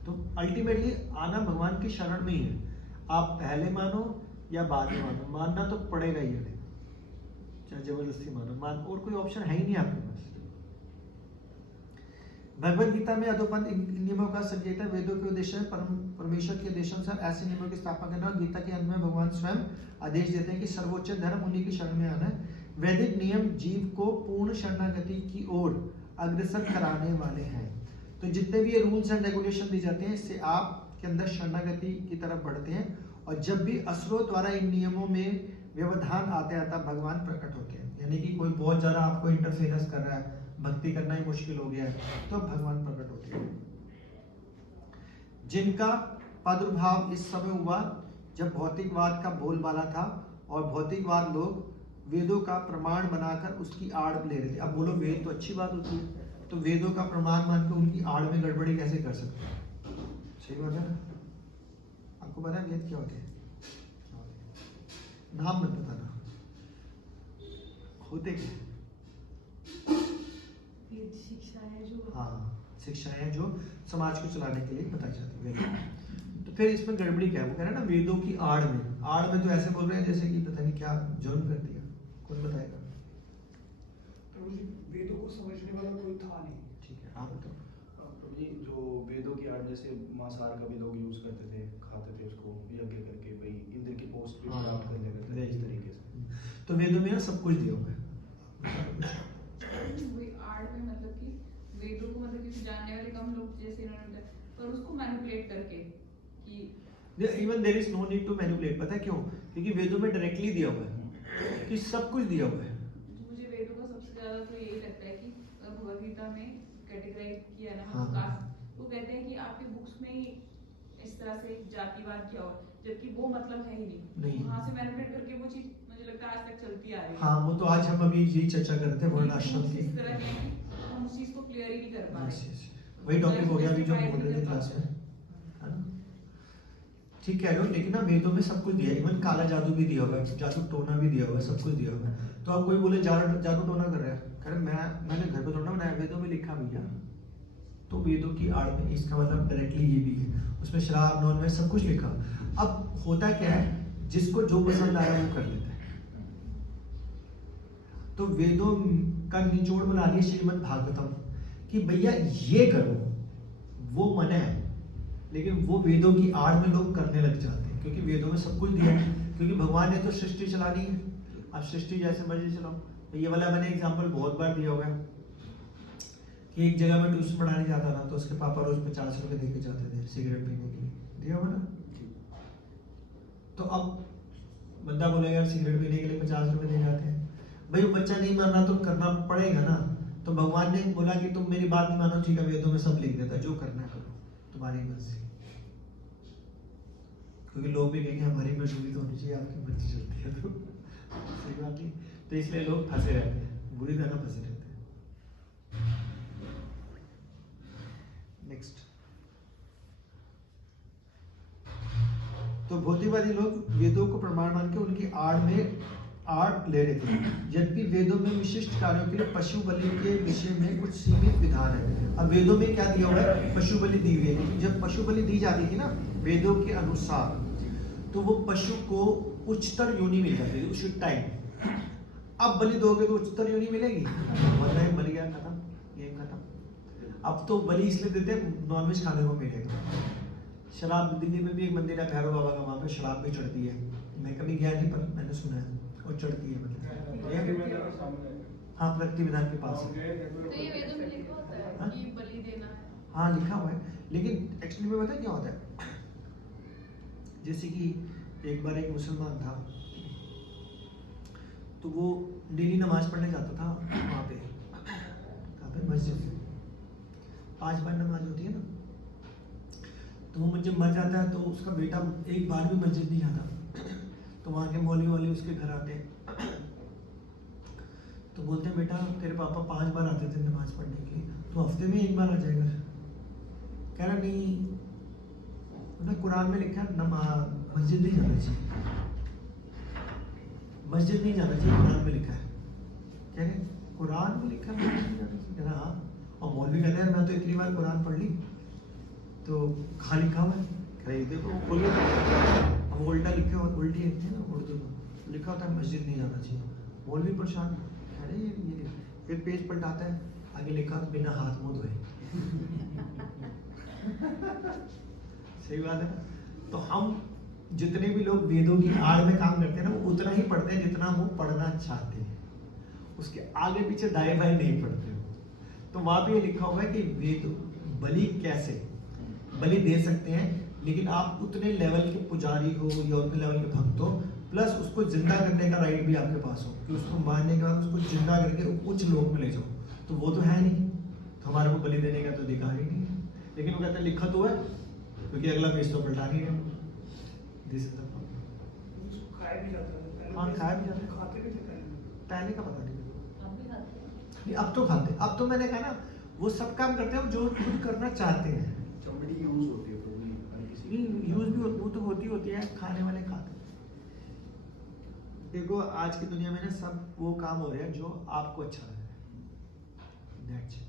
तो अल्टीमेटली आना भगवान की शरण में ही है। आप पहले मानो या बाद में मानो, मानना तो पड़ेगा ही हमें, चाहे जबरदस्ती मानो, और कोई ऑप्शन है ही नहीं आपके पास। भगवद गीता में अधोपंथ नियमों का संकेत है। वेदों के उद्देश्य है परमेश्वर के आदेशानुसार ऐसे नियमों की स्थापना करना, और गीता के अंत में भगवान स्वयं आदेश देते हैं कि सर्वोच्च धर्म उन्हीं की शरण में आना है। वैदिक नियम जीव को पूर्ण शरणागति की ओर अग्रसर कराने वाले हैं। तो जितने भी ये रूल्स एंड रेगुलेशन दी जाते हैं, इससे आपके अंदर शरणागति की तरफ बढ़ते हैं, और जब भी असुरों द्वारा इन नियमों में व्यवधान आते हैं तब भगवान प्रकट होते हैं। यानी कि कोई बहुत ज्यादा आपको इंटरफेरेंस कर रहा है, भक्ति करना ही मुश्किल हो गया है, तो भगवान प्रकट होते हैं। जिनका प्रादुर्भाव इस समय हुआ जब भौतिकवाद का बोलबाला था, और भौतिकवाद लोग वेदों का प्रमाण बनाकर उसकी आड़ ले रहे थे। अब बोलो वेद तो अच्छी बात होती है, तो वेदों का प्रमाण मानकर उनकी आड़ में गड़बड़ी कैसे कर सकते हैं? सही बात है ना? आपको पता है वेद क्या होते हैं? नाम मत बताना, होते क्या? शिक्षाएं जो, हाँ, शिक्षाएं जो समाज को चलाने के लिए बताई जाती है। तो फिर इसमें गड़बड़ी क्या है? वो कह रहे हैं ना वेदों की आड़ में तो ऐसे बोल रहे हैं जैसे कि पता नहीं क्या जुर्म कर दिया। कौन बताएगा? प्रभु जी, वेदों को समझने वाला कोई था नहीं। ठीक है, आप बताओ। प्रभु जी, जो वेदों की आड़ जैसे मांसाहार का भी लोग यूज करते थे, खाते थे उसको यज्ञ करके, भाई इंद्र की पोस्ट भी प्राप्त कर लेते थे इस तरीके से। तो वेदों में ना सब कुछ दिया हुआ है। वही आर्ट में मतलब कि वेदों को मतलब कि जानने वाले कम लोग जैसे इन्होंने, पर उसको मैनिपुलेट करके कि even there is no need to manipulate. पता है क्यों? क्योंकि वेदों में डायरेक्टली दिया हुआ है कि सब कुछ दिया हुआ है। मुझे वेदों का सबसे ज्यादा तो यही लगता है कि भगवद गीता में कैटेगराइज किया ना हाँ। कास्ट, वो कहते हैं कि आपकी बुक्स में ही इस तरह से जातिवाद किया हो, जबकि वो मतलब है ही नहीं। वहाँ से मैनिपुलेट करके वो चीज मुझे लगता है आज तक चलती आ रही है। हाँ, वो तो आज हम अभी यही चर्चा करते हैं वर्ण आश्रम की। इस तरह की हम उस चीज को क्लियर ही नहीं कर पा रहे। वही टॉपिक हो गया अभी जो हम बोल रहे थे क्लास में, है ना? ठीक कह रहे हो, लेकिन ना वेदों में सब कुछ दिया है। इवन काला जादू भी दिया हुआ है, जादू टोना भी दिया हुआ है, सब कुछ दिया हुआ है। तो अब कोई बोले जादू टोना कर रहा है, कह रहे मैंने घर पे थोड़ा बनाया, वेदों में लिखा भैया। तो वेदों की आड़ में इसका मतलब डायरेक्टली ये भी है, उसमें शराब नॉन वेज सब कुछ लिखा। अब होता क्या है, जिसको जो पसंद आया वो कर लेता है। तो वेदों का निचोड़ बना दिया श्रीमद् भागवतम कि भैया ये करो, वो मना है, लेकिन वो वेदों की आड़ में लोग करने लग जाते हैं, क्योंकि वेदों में सब कुछ दिया है। क्योंकि भगवान ने तो सृष्टि चलानी है, अब सृष्टि जैसे मर्जी चलाओ। तो ये वाला मैंने एग्जांपल बहुत बार दिया हुआ है कि एक जगह में ट्यूशन पढ़ाने जाता था, तो उसके पापा रोज 50 रुपए देके जाते थे सिगरेट पीने के लिए, दिया हुआ ना। तो अब बंदा बोलेगा यार सिगरेट पीने के लिए 50 रुपए दे जाते हैं, भाई वो बच्चा नहीं मानना तो करना पड़ेगा ना। तो भगवान ने बोला कि तुम मेरी बात नहीं मानो, ठीक है, वेदों में सब लिख देता है, जो करना है करो, तुम्हारी मर्जी। क्योंकि लोग भी कहेंगे हमारी मजबूरी तो होनी चाहिए, आपकी मर्जी चलती है, तो सही बात नहीं। तो इसलिए लोग फंसे रहते हैं, बुरी तरह फंसे रहते हैं। नेक्स्ट, तो भौतिकवादी लोग वेदों को प्रमाण मान के उनकी आड़ ले रहे थे, जबकि वेदों में विशिष्ट कार्यों के लिए पशु बलि के विषय में कुछ सीमित विधान है। अब वेदों में क्या दिया हुआ है? पशु बलि दी हुई है। जब पशु बलि दी जाती थी ना वेदों के अनुसार, तो वो पशु को उच्चतर योनि मिल जाती थी उस टाइम। अब बलि दोगे तो उच्चतर योनि मिलेगी? मर गया, खत्म, गेम खत्म। अब तो बलि इसलिए देते नॉनवेज खाने को मिलेगा। शराब, दिल्ली में भी एक मंदिर है भैरव बाबा का, वहाँ पे शराब भी चढ़ती है। मैं कभी गया नहीं, पर मैंने सुना है और चढ़ती है। मतलब हाँ, प्रगति विधान के पास है। तो ये वेदों में लिखा होता है कि बलि देना है। हाँ लिखा हुआ है, लेकिन एक्चुअली में पता है क्या होता है, जैसे कि एक बार एक मुसलमान था, तो वो डेली नमाज पढ़ने जाता था वहाँ पे, कहाँ पे, मस्जिद में 5 बार नमाज होती है ना, तो वो जब मर जाता है तो उसका बेटा एक बार भी मस्जिद नहीं आता, तो वहाँ के मौलवी वाले उसके घर आते हैं, तो बोलते हैं बेटा तेरे पापा 5 बार आते थे नमाज पढ़ने के लिए, तो हफ्ते में 1 बार आ जाएगा। कह रहा नहीं, उन्हें कुरान में लिखा मस्जिद नहीं जाना चाहिए, मस्जिद नहीं जाना चाहिए, कुरान में लिखा है। कह रहे कुरान में लिखा है मस्जिद नहीं जाना चाहिए? कह रहा हाँ। और मौलवी कहते हैं मैं तो इतनी बार कुरान पढ़ ली, तो कहाँ लिखा हुआ है? कह रहे देखो खोलिए, अब उल्टा लिखे हुआ, उल्टी लिखते हैं ना उर्दू में, लिखा होता है मस्जिद नहीं जाना चाहिए। मौलवी परेशान, कह रहे ये फिर पेज पलटाता है, आगे लिखा बिना हाथ मुँह धोए। सही बात है ना। तो हम जितने भी लोग वेदों की आड़ में काम करते हैं ना, वो उतना ही पढ़ते हैं जितना वो पढ़ना चाहते हैं, उसके आगे पीछे दाएं बाएं नहीं पढ़ते हो। तो वहां पे ये लिखा हुआ है कि वेद बलि कैसे बलि दे सकते हैं, लेकिन आप उतने लेवल के पुजारी हो या उतने लेवल के भक्त हो, प्लस उसको जिंदा करने का राइट भी आपके पास हो कि उसको मारने के बाद उसको जिंदा करके उच्च लोक में ले जाओ, तो वो तो है नहीं, तो हमारे को बलि देने का तो अधिकार ही नहीं है। लेकिन वो कहते हैं लिखा तो है, क्योंकि अगला पेज तो पलटा नहीं है। खाया भी जाता है। हाँ खाया भी जाता है, खाते भी थे पहले का पता नहीं। आप भी खाते हैं? नहीं अब तो खाते, अब तो मैंने कहा ना वो सब काम करते हैं जो खुद करना चाहते हैं। चमड़ी यूज होती है तो भी हर किसी की। यूज भी वो तो होती है, खाने वाले खाते हैं। देखो आज की दुनिया में ना सब वो काम हो रहे हैं जो आपको अच्छा लगे। That's it।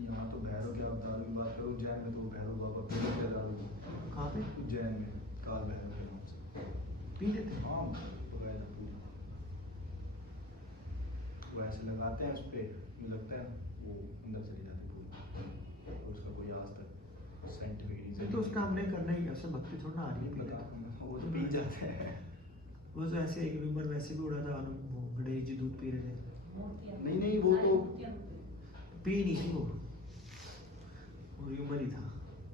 यहाँ तो भैरव के अवतार की बात करो, उज्जैन में तो वो भैरव बाबा पी लेते दारू। कहाँ पे? उज्जैन में काल भैरव के नाम से पी लेते हैं। हाँ बकायदा पूरा वो ऐसे लगाते हैं उस पर, मुझे लगता है वो अंदर चली जाती पूरी, और उसका कोई आज तक साइंटिफिक रीजन तो उसका हमने करना ही, ऐसे भक्ति थोड़ा आ रही है। वो तो पी जाते हैं। वो तो ऐसे एक रूमर वैसे भी उड़ा था, वो गणेश जी दूध पी रहे थे। नहीं वो तो पी नहीं थी वो ह्यूमर ही था।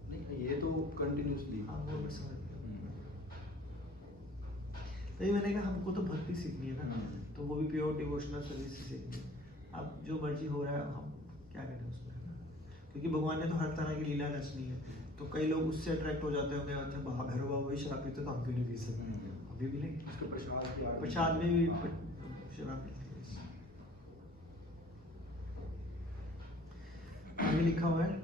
नहीं ये तो कंटिन्यूसली। हाँ वो मैं समझ गया। तभी मैंने कहा हमको तो भक्ति सीखनी है ना, तो वो भी प्योर डिवोशनल सर्विस से सीखनी है। अब जो मर्जी हो रहा है हम क्या करें उसमें, है ना, क्योंकि भगवान ने तो हर तरह की लीला रचनी है। तो कई लोग उससे अट्रैक्ट हो जाते होंगे, अच्छा भैरव बाबा भी शराब पीते तो हम क्यों नहीं पी सकते, अभी भी लेंगे। उसके प्रसाद में भी शराब पीते। आगे लिखा हुआ है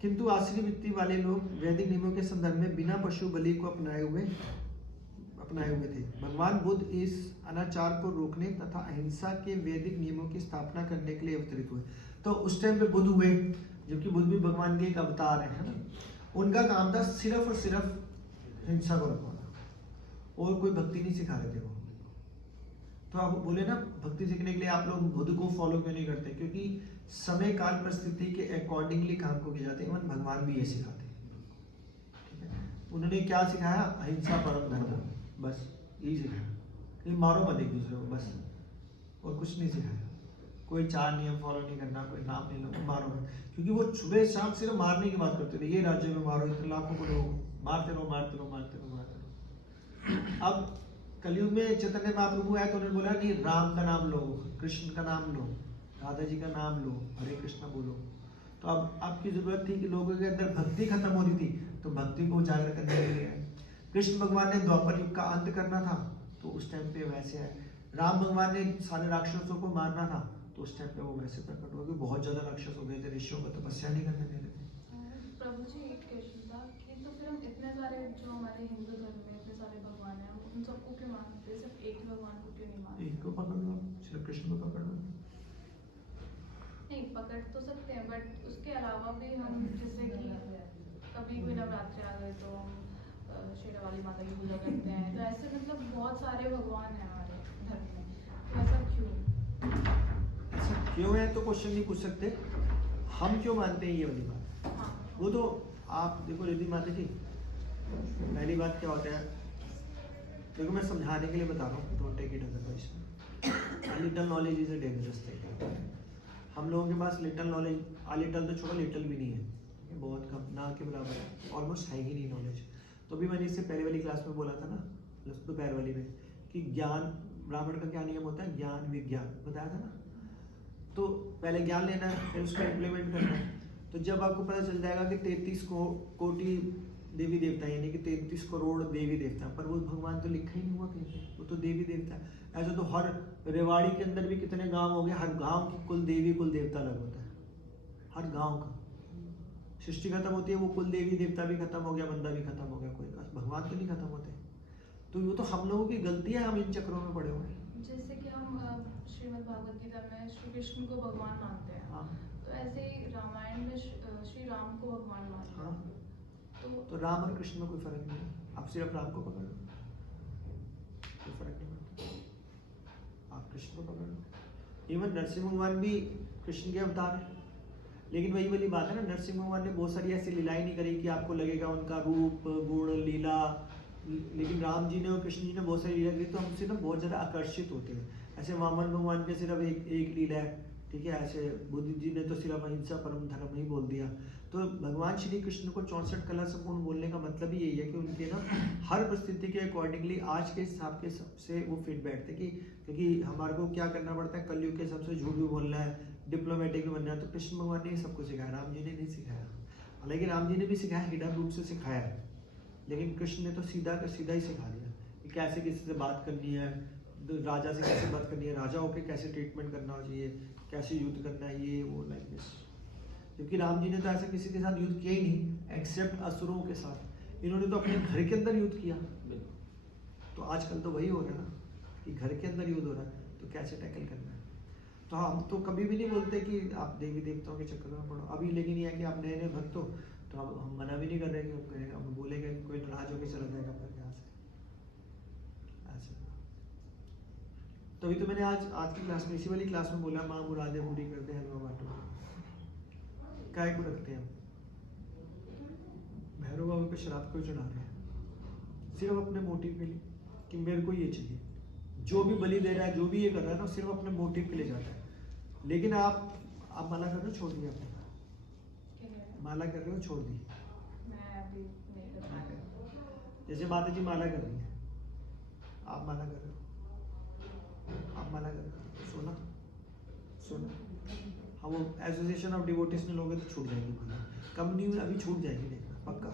किंतु आश्री वृत्ति वाले लोग वैदिक नियमों के संदर्भ में बिना पशु बलि को अपनाए हुए थे। भगवान बुद्ध इस अनाचार को रोकने तथा अहिंसा के वैदिक नियमों की स्थापना करने के लिए अवतरित हुए। तो उस टाइम पे बुद्ध हुए, जबकि बुद्ध भी भगवान के एक अवतार है ना। उनका काम था सिर्फ और सिर्फ हिंसा को रोकना, और कोई भक्ति नहीं सिखा रहे थे वो। तो आप बोले ना भक्ति सीखने के लिए आप लोग बुद्ध को फॉलो क्यों नहीं करते, क्योंकि समय काल परिस्थिति के अकॉर्डिंगली काम को किया जाते हैं। इवन भगवान भी ये सिखाते हैं, ठीक है। उन्होंने क्या सिखाया, अहिंसा परम धर्म, बस यही सिखाया कि मारो मत एक दूसरे को, बस, और कुछ नहीं सिखाया। कोई 4 नियम फॉलो नहीं करना, कोई नाम नहीं लो, मारो मत, क्योंकि वो सुबह शाम सिर्फ मारने की बात करते थे। ये राज्य में मारो, इतने लाखों को लोग मारते रहो मारते रहो मारते रहो मारते रहो। अब कलयुग में चैतन्य महाप्रभु आए तो उन्होंने बोला नहीं, राम का नाम लो, कृष्ण का नाम लो, राधा जी का नाम लो, हरे कृष्णा बोलो। तो अब आपकी जरूरत थी कि लोगों के अंदर भक्ति खत्म हो रही थी, तो भक्ति को उजागर करने के लिए आए। कृष्ण भगवान ने द्वापर युग का अंत करना था, तो उस टाइम पे वैसे है। राम भगवान ने सारे राक्षसों को मारना था, तो उस टाइम पे वो वैसे प्रकट हो गए। बहुत ज्यादा राक्षस हो गए थे, ऋषियों को तपस्या नहीं करने दे रहे थे। प्रभु जी एक क्वेश्चन था कि तो फिर हम इतने सारे जो हमारे हिंदू धर्म में इतने सारे भगवान हैं, उन सबको क्यों मानते हैं, सिर्फ एक ही भगवान को क्यों नहीं मानते? एक को पकड़ लो, श्री कृष्ण को पकड़ लो। नहीं पकड़ तो सकते हैं, बट उसके अलावा भी हम जैसे कि कभी कोई नवरात्रि आ गए तो हम शेरा वाली माता की पूजा करते हैं, तो ऐसे मतलब बहुत सारे भगवान हैं हमारे धर्म में, तो ऐसा क्यों? ऐसा क्यों है तो क्वेश्चन नहीं पूछ सकते, हम क्यों मानते हैं ये वाली बात। हाँ। वो तो आप देखो रिद्धि माता जी, पहली बात क्या होता है, देखो मैं समझाने के लिए बता रहा हूँ, don't take it as a question. Little knowledge is a dangerous thing. हम लोगों के पास लिटिल नॉलेज, लिटिल तो छोड़ो, लिटिल भी नहीं है, बहुत कम, ना के बराबर है, ऑलमोस्ट है ही नहीं नॉलेज। तो भी मैंने इससे पहले वाली क्लास में बोला था ना, दोपहर वाली में, कि ज्ञान, ब्राह्मण का क्या नियम होता है, ज्ञान विज्ञान, बताया था ना। तो पहले ज्ञान लेना है, फिर उसको इम्प्लीमेंट करना है। तो जब आपको पता चल जाएगा कि 33 कोटि देवी देवता, यानी कि 33 करोड़ देवी देवता, पर वो भगवान तो लिखा ही नहीं हुआ कहीं पे, वो तो देवी देवता है। ऐसा तो हर रेवाड़ी के अंदर भी कितने गांव हो गए, हर गांव की कुल देवी कुल देवता अलग होता है, हर गांव का। सृष्टि खत्म होती है, वो कुल देवी देवता भी खत्म हो गया, बंदा भी खत्म हो गया, कोई भगवान तो नहीं खत्म होते। तो वो तो हम लोगों की गलती है, हम इन चक्रों में पड़े हुए हैं। जैसे कि हम श्रीमद् भागवत गीता में श्री कृष्ण को भगवान मानते हैं, हाँ। तो ऐसे ही रामायण में श्री राम को भगवान मानते हैं। हाँ। तो राम और कृष्ण में कोई फर्क नहीं है, आप सिर्फ राम को पकड़ लो, कोई फर्क नहीं पड़ता, आप कृष्ण को पकड़ लो। इवन नरसिंह भगवान भी कृष्ण के अवतार है, लेकिन वही वाली बात है ना, नरसिंह भगवान ने बहुत सारी ऐसी लीलाएं नहीं करी कि आपको लगेगा उनका रूप गुण लीला, लेकिन राम जी ने और कृष्ण जी ने बहुत सारी लीला करी, तो हमसे ना बहुत ज़्यादा आकर्षित होते हैं। ऐसे वामन भगवान के सिर्फ एक लीला है, ठीक है, ऐसे बुद्ध जी ने तो सिर्फ अहिंसा परम धर्म ही बोल दिया। तो भगवान श्री कृष्ण को 64 कला संपूर्ण बोलने का मतलब ही यही है कि उनके ना हर परिस्थिति के अकॉर्डिंगली आज के हिसाब के सबसे वो फिट बैठते, कि क्योंकि हमारे को क्या करना पड़ता है, कलयुग के हिसाब से झूठ भी बोलना है, डिप्लोमेटिक भी बनना है, तो कृष्ण भगवान ने ये सब कुछ सिखाया, राम जी ने नहीं सिखाया। हालांकि राम जी ने भी सिखाया, हिडन रूप से सिखाया है, लेकिन कृष्ण ने तो सीधा का सीधा ही सिखा दिया कि कैसे किसी से बात करनी है, राजा से कैसे बात करनी है, राजा होकर कैसे ट्रीटमेंट करना चाहिए, कैसे युद्ध करना है, ये वो लाइक दिस। क्योंकि राम जी ने तो ऐसा किसी के साथ युद्ध किया ही नहीं, एक्सेप्ट असुरों के साथ। इन्होंने तो अपने घर के अंदर युद्ध किया। तो आजकल तो वही हो रहा है ना, कि घर के अंदर युद्ध हो रहा है, तो कैसे टैकल करना है। तो हम तो कभी भी नहीं बोलते कि आप देवी देवताओं के चक्कर में पड़ो अभी, लेकिन ये है कि आप नए नए भक्त हो, तो अब हम मना भी नहीं कर रहे कि हम करेंगे, हम बोलेंगे कोई नाराज होकर चला जाएगा अपने यहाँ से, ऐसे। तभी तो मैंने आज की क्लास में, इसी वाली क्लास में बोला, माँ मुरादे पूरी करते हैं, हलवा बांटो। काय को रखते हैं भैरव बाबा को शराब क्यों चढ़ा रहे हैं? सिर्फ अपने मोटिव के लिए कि मेरे को ये चाहिए। जो भी बलि दे रहा है, जो भी ये कर रहा है ना, सिर्फ अपने मोटिव के लिए जाता है। लेकिन आप माला कर रहे हो, छोड़ दिया आपने, माला कर रहे हो, छोड़ दी। मैं अभी नहीं कर रहा हूँ। जैसे माता जी माला कर रही है, आप माला कर रहे हो, आप माला कर रहे हो, सोना हाँ, वो एसोसिएशन ऑफ डिवोटिस में लोगे तो छूट जाएगी माला, कंपनी में अभी छूट जाएगी, देखना पक्का।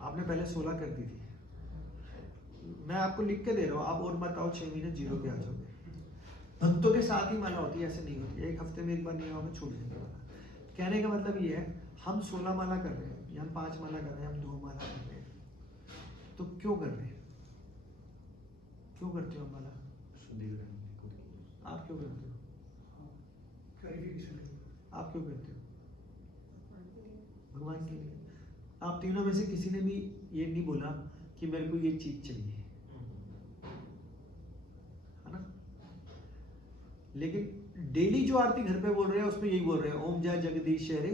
आपने पहले 16 कर दी थी, मैं आपको लिख के दे रहा हूँ, आप और बताओ 6 महीने जीरो पे आ जाओगे। भक्तों के साथ ही माला होती है, ऐसे नहीं होती, एक हफ्ते में एक बार नहीं आओगे छूट जाएगी माला। कहने का मतलब ये है, हम 16 माला कर रहे हैं, या हम 5 माला कर रहे हैं, हम 2 माला कर रहे हैं, तो क्यों कर रहे हैं? क्यों करते हो माला? आप क्यों करते हो? आप क्यों करते हो? भगवान के लिए। आप तीनों में से किसी ने भी ये नहीं बोला कि मेरे को ये चीज चाहिए, है ना? लेकिन डेली जो आरती घर पे बोल रहे हैं उसमें यही बोल रहे हैं, ओम जय जगदीश हरे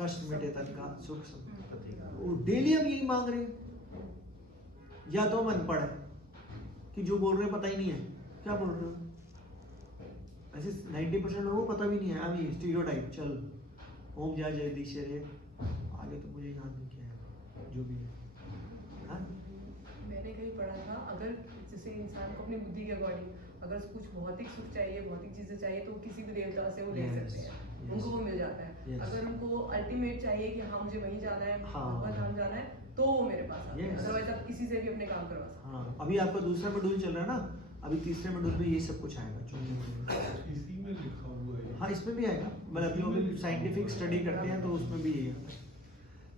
कष्ट मिटे तन का सुख सब। डेली हम यही मांग रहे हैं। या तो हम अनपढ़ है कि जो बोल रहे हैं पता ही नहीं है क्या बोल रहे हो। ऐसे 90% लोगों को पता भी नहीं है। अभी स्टीरियोटाइप, चल ओम जय जगदीश हरे, आगे तो मुझे याद नहीं किया है जो भी है। हाँ? मैंने कहीं पढ़ा था, अगर जैसे इंसान को अपनी बुद्धि के अकॉर्डिंग अगर कुछ भौतिक सुख चाहिए, भौतिक चीजें चाहिए, तो किसी भी देवता से वो ले सकते हैं, उनको वो मिल जाता है। अगर उनको अल्टीमेट चाहिए कि हाँ मुझे वहीं जाना है, भगवत धाम जाना है, तो वो मेरे पास आते हैं। अदरवाइज आप किसी से भी अपने काम करवा सकते हैं। हाँ, अभी आपका दूसरा मॉड्यूल चल रहा है ना, अभी तीसरे मॉड्यूल में ये सब कुछ आएगा। इसी में लिखा हुआ है। हाँ, इसमें भी आएगा। मतलब अभी लोग साइंटिफिक स्टडी करते हैं तो उसमें भी यही है।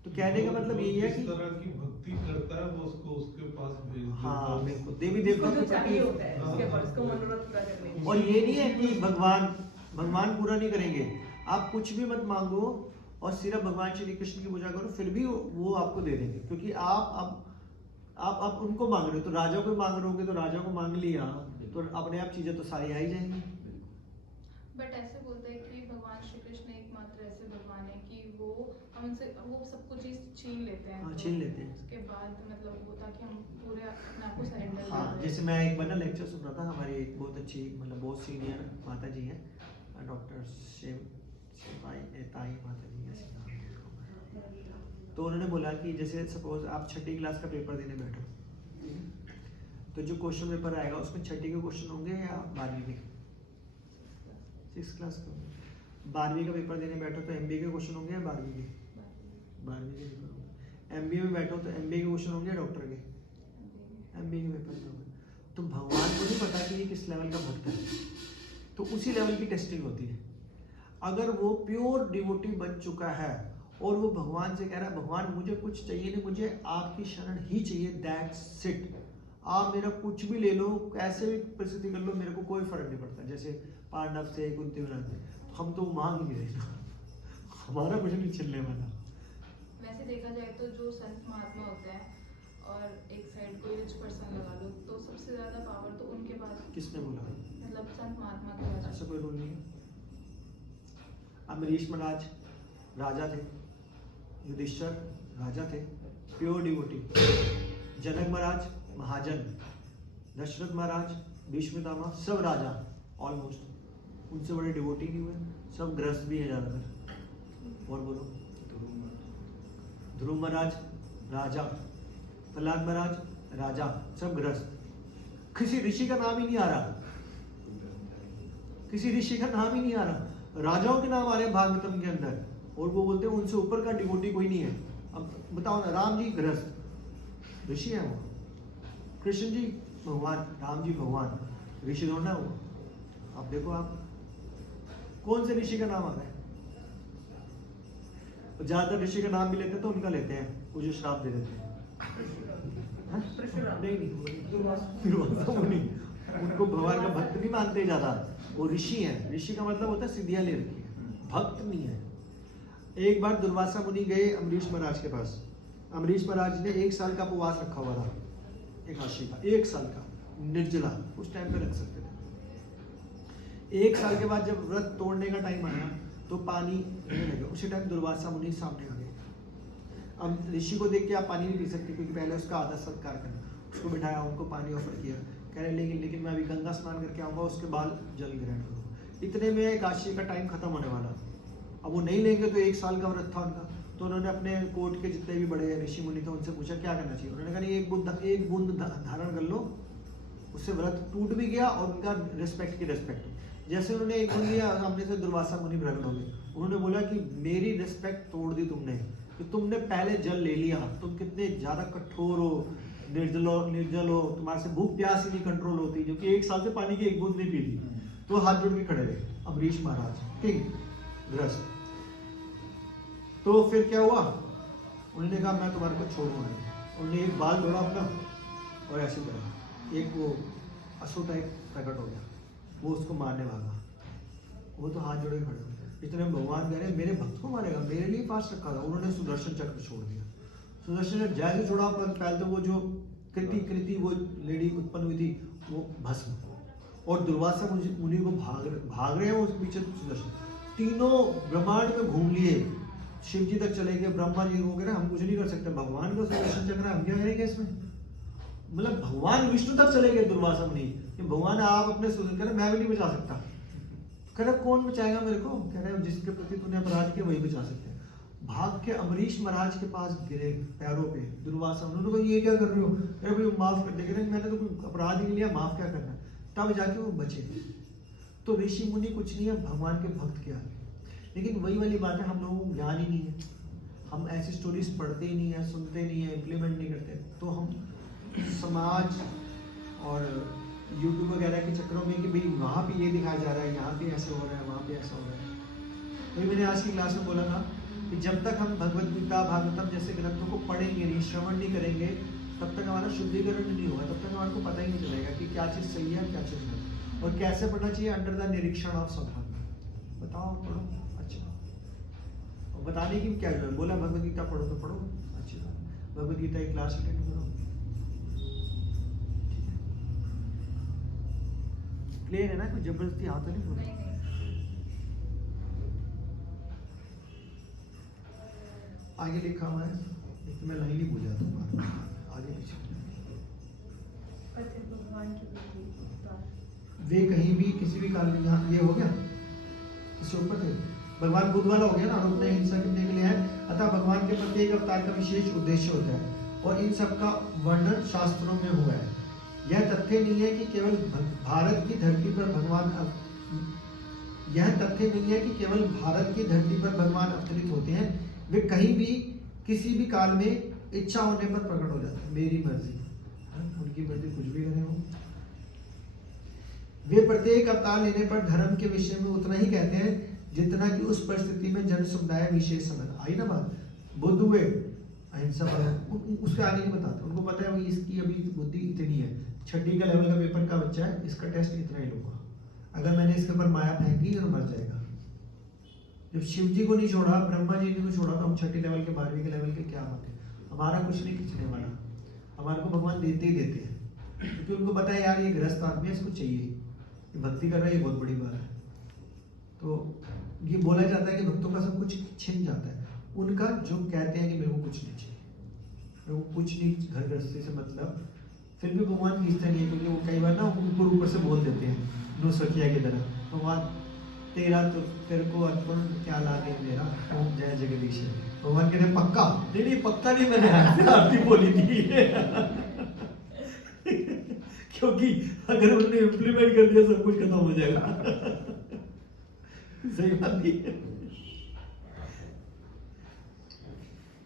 तो कहने का मतलब यही है कि जिस तरह की भक्ति करता है वो उसको उसके पास भेज देता है। हाँ बिल्कुल, देवी देवता उसको को जो चाहिए होता है उसके पास, उसका मनोरथ पूरा करने के लिए। और ये नहीं है कि भगवान पूरा नहीं करेंगे। आप कुछ भी मत मांगो और सिर्फ भगवान श्री कृष्ण की पूजा करो, फिर भी वो आपको दे देंगे। क्योंकि आप उनको मांग रहे हो, तो राजा को मांग रहे होगे तो राजा को मांग लिया, तो अपने आप चीजें तो सारी आ ही जाएंगी। बट ऐसे बोलते हैं कि भगवान श्री कृष्ण एकमात्र ऐसे भगवान है कि वो हम उनसे वो सब कुछ चीज छीन लेते हैं। हाँ, तो छीन लेते हैं। उसके बाद मतलब होता कि हम पूरे अपने आप को सरेंडर हाँ, कर दें। जैसे मैं एक बार ना लेक्चर सुन रहा था, हमारी एक बहुत अच्छी मतलब बहुत सीनियर माता जी हैं, डॉक्टर ताई माता जी ऐसे नाम है उनका। तो उन्होंने बोला कि जैसे सपोज आप छठी क्लास का पेपर देने बैठो, तो जो क्वेश्चन पेपर आएगा उसमें छठी के क्वेश्चन होंगे या 12वीं के? 6th क्लास के होंगे। 12वीं का पेपर देने बैठो तो MBA के क्वेश्चन होंगे या 12वीं के? 12वीं के पेपर होंगे। MBA में बैठो तो MBA के क्वेश्चन होंगे या डॉक्टर के? MBA के पेपर होंगे। तो भगवान को नहीं पता कि ये किस लेवल का भक्त है, तो उसी लेवल की टेस्टिंग होती है। अगर वो प्योर डिवोटी बन चुका है और वो भगवान से कह रहा है भगवान मुझे कुछ चाहिए नहीं, मुझे आपकी शरण ही चाहिए, दैट्स इट, आप मेरा कुछ भी ले लो, कैसे भी परिस्थिति कर लो, मेरे को कोई फर्क नहीं पड़ता। जैसे पांडव से कुंती बनाते, हम तो मांग ही नहीं रहे, हमारा कुछ नहीं चलने वाला। वैसे देखा जाए तो जो संत महात्मा होते हैं और एक साइड कोई रिच पर्सन लगा लो, तो सबसे ज्यादा पावर तो उनके पास, किसने बोला? मतलब संत महात्मा के पास। ऐसा कोई रूल नहीं है। अम्बरीश महाराज राजा थे, युधिष्ठिर राजा थे, प्योर डिवोटी। जनक महाराज महाजन, दशरथ महाराज, भीष्म पितामह, सब राजा ऑलमोस्ट, उनसे बड़े डिवोटी नहीं हुए, सब ग्रस्त भी हैं ज्यादातर। और बोलो। ध्रुव महाराज राजा, प्रहलाद महाराज राजा, सब ग्रस्त। किसी ऋषि का नाम ही नहीं आ रहा, किसी ऋषि का नाम ही नहीं आ रहा, राजाओं के नाम आ रहे हैं भागवतम के अंदर, और वो बोलते हैं उनसे ऊपर का डिवोटी कोई नहीं है। अब बताओ ना, राम जी गृहस्थ ऋषि है वो, कृष्ण जी भगवान, राम जी भगवान, ऋषि थोड़ा है वो। अब देखो आप कौन से ऋषि का नाम आ रहा है? ज्यादातर ऋषि का नाम भी लेते हैं तो उनका लेते हैं, वो जो श्राप दे देते हैं। हाँ? नहीं, दुर्वासा मुनि, उनको भगवान का भक्त नहीं मानते ज्यादा, वो ऋषि हैं। ऋषि का मतलब होता है सिद्धियां ले रखी है, भक्त नहीं है। एक बार दुर्वासा मुनि गए अम्बरीश महाराज के पास। अम्बरीश महाराज ने 1 साल का उपवास रखा हुआ था, एकादशी का, 1 साल का, निर्जला, उस टाइम पे रख सकते थे। 1 साल के बाद जब व्रत तोड़ने का टाइम आया तो पानी पीने लगे, उसी टाइम दुर्वासा मुनि सामने आ गए। अब ऋषि को देख के आप पानी नहीं पी सकते, क्योंकि पहले उसका आदर सत्कार करना। उसको बिठाया, उनको पानी ऑफर किया, कह रहे लेकिन मैं अभी गंगा स्नान करके आऊँगा, उसके बाद जल ग्रहण करूँ। इतने में एकादशी का टाइम खत्म होने वाला, अब वो नहीं लेंगे तो 1 साल का व्रत था उनका। तो उन्होंने अपने कोर्ट के जितने भी बड़े ऋषि मुनि थे उनसे पूछा क्या करना चाहिए। उन्होंने कहा एक बूंद धारण कर लो, उससे व्रत टूट भी गया और उनका रिस्पेक्ट की रिस्पेक्ट। जैसे उन्होंने एक बूंद लिया, सामने से दुर्वासा मुनि प्रकट हो गए। उन्होंने बोला कि मेरी रिस्पेक्ट तोड़ दी तुमने, कि तुमने पहले जल ले लिया, तुम कितने ज्यादा कठोर हो, निर्जल हो, तुम्हारे से भूख प्यास ही नहीं कंट्रोल होती, जो कि 1 साल से पानी की 1 बूंद नहीं पी थी। तो हाथ जोड़ के खड़े रहे अम्बरीश महाराज, किंग ग्रस्त। तो फिर क्या हुआ, उन्होंने कहा मैं तुम्हारे को छोड़ूंगा नहीं। उन्होंने एक बाल तोड़ा अपना और ऐसे करा, एक वो असुर टाइप प्रकट हो गया, वो उसको मारने वाला। वो तो हाथ जोड़े खड़े हो, इतने भगवान कह रहे मेरे भक्त को मारेगा, मेरे लिए पास रखा था। उन्होंने सुदर्शन चक्र छोड़ दिया। सुदर्शन चक्र जैसे छोड़ा, पहले तो वो जो कृति वो लेडी उत्पन्न हुई थी वो भस्म, और दुर्वासा मुनि को भाग रहे हैं उसके पीछे सुदर्शन। तीनों ब्रह्मांड में घूम लिए, शिव जी तक चले गए, ब्रह्मा जी हो गए, हम कुछ नहीं कर सकते, भगवान का सुदर्शन चक्र, हम क्या करेंगे इसमें। मतलब भगवान विष्णु तक चले गए दुर्वासा मुनि, भगवान आप अपने सुदर्शन, कह रहे मैं भी नहीं बचा सकता। कह रहे कौन बचाएगा मेरे को, कह रहे जिसके प्रति तूने अपराध किया वही बचा सकते हैं। भाग के अम्बरीश महाराज के पास गिरे पैरों पे दुर्वासा, उन्होंने कहा ये क्या कर रहे हो, अरे भाई माफ कर दे, मैंने तो कोई अपराध ही नहीं लिया, माफ क्या करना। तब जाके वो बचे। तो ऋषि मुनि कुछ नहीं है भगवान के भक्त के आगे। लेकिन वही वाली बात है, हम लोगों को ज्ञान ही नहीं है, हम ऐसी स्टोरीज पढ़ते ही नहीं है, सुनते नहीं है, इम्प्लीमेंट नहीं करते। तो हम समाज और यूट्यूब वगैरह के चक्करों में कि भाई वहाँ पे ये दिखाया जा रहा है, यहाँ पे ऐसे हो रहा है, वहाँ पे ऐसा हो रहा है। वही मैंने आज की क्लास में बोला था कि जब तक हम भगवद गीता भागवतम जैसे ग्रंथों को पढ़ेंगे नहीं, श्रवण नहीं करेंगे, तब तक हमारा शुद्धिकरण नहीं होगा, तब तक हमारे को पता ही नहीं चलेगा कि क्या चीज़ सही है क्या चीज़ नहीं, और कैसे पढ़ना चाहिए अंडर द निरीक्षण ऑफ सभान। बताओ पढ़ो, अच्छा, और बताने की क्या जरूरत, बोला भगवद गीता पढ़ो तो पढ़ो, अच्छी बात, भगवद गीता की क्लास अटेंड करो, क्लियर है ना, कोई जबरदस्ती हाथ तो नहीं बोला। आगे लिखा हुआ है, तो मैं लाइन ही भूल जाता हूँ आगे पीछे। भगवान की बुद्धि वे कहीं भी किसी भी काल में, यहाँ ये हो गया इससे ऊपर थे, भगवान बुद्ध वाला हो गया ना, आरोप नहीं हिंसा करने के लिए है। अतः भगवान के प्रत्येक अवतार का विशेष उद्देश्य होता है और इन सब का वर्णन शास्त्रों में हुआ है। यह तथ्य नहीं है कि केवल भारत की धरती पर भगवान अवतरित होते हैं, वे कहीं भी किसी भी काल में इच्छा होने पर प्रकट हो जाते हैं। मेरी मर्जी, उनकी मर्जी कुछ भी करे हो। वे प्रत्येक अवतार लेने पर धर्म के विषय में उतना ही कहते हैं जितना कि उस परिस्थिति में जन समुदाय विशेष समझ आई ना बात। बुद्ध हुए अहिंसा पर, उसके आगे नहीं बताते, उनको पता है भाई इसकी अभी बुद्धि इतनी है, 6वीं का लेवल का पेपर का बच्चा है, इसका टेस्ट इतना ही लूंगा, अगर मैंने इसके ऊपर माया फेंकी तो मर जाएगा। जब शिव जी को नहीं छोड़ा, ब्रह्मा जी को छोड़ा, तो हम 6वीं लेवल के 12वीं के लेवल के क्या बात है, हमारा कुछ नहीं खींचने वाला, हमारे को भगवान देते ही देते हैं, क्योंकि उनको पता है यार ये गृहस्थ आदमी है, इसको चाहिए, ये भक्ति कर रहा है, ये बहुत बड़ी बात है। तो ये बोला जाता है कि भक्तों का सब कुछ छिन जाता है, उनका जो कहते हैं कि मेरे को कुछ नहीं चाहिए, मेरे को कुछ नहीं, घर गृहस्थी से मतलब, फिर भी भगवान खींचता नहीं है, क्योंकि वो कई बार ना ऊपर से बोल देते हैं नुसखिया की तरह, भगवान तेरा तो तेरे को अर्पण क्या लागे मेरा, ओम जय जगदीश। भगवान कहते पक्का नहीं पक्का नहीं, मैंने आरती बोली थी क्योंकि अगर उन्होंने इम्प्लीमेंट कर दिया सब कुछ खत्म हो जाएगा। सही बात नहीं है।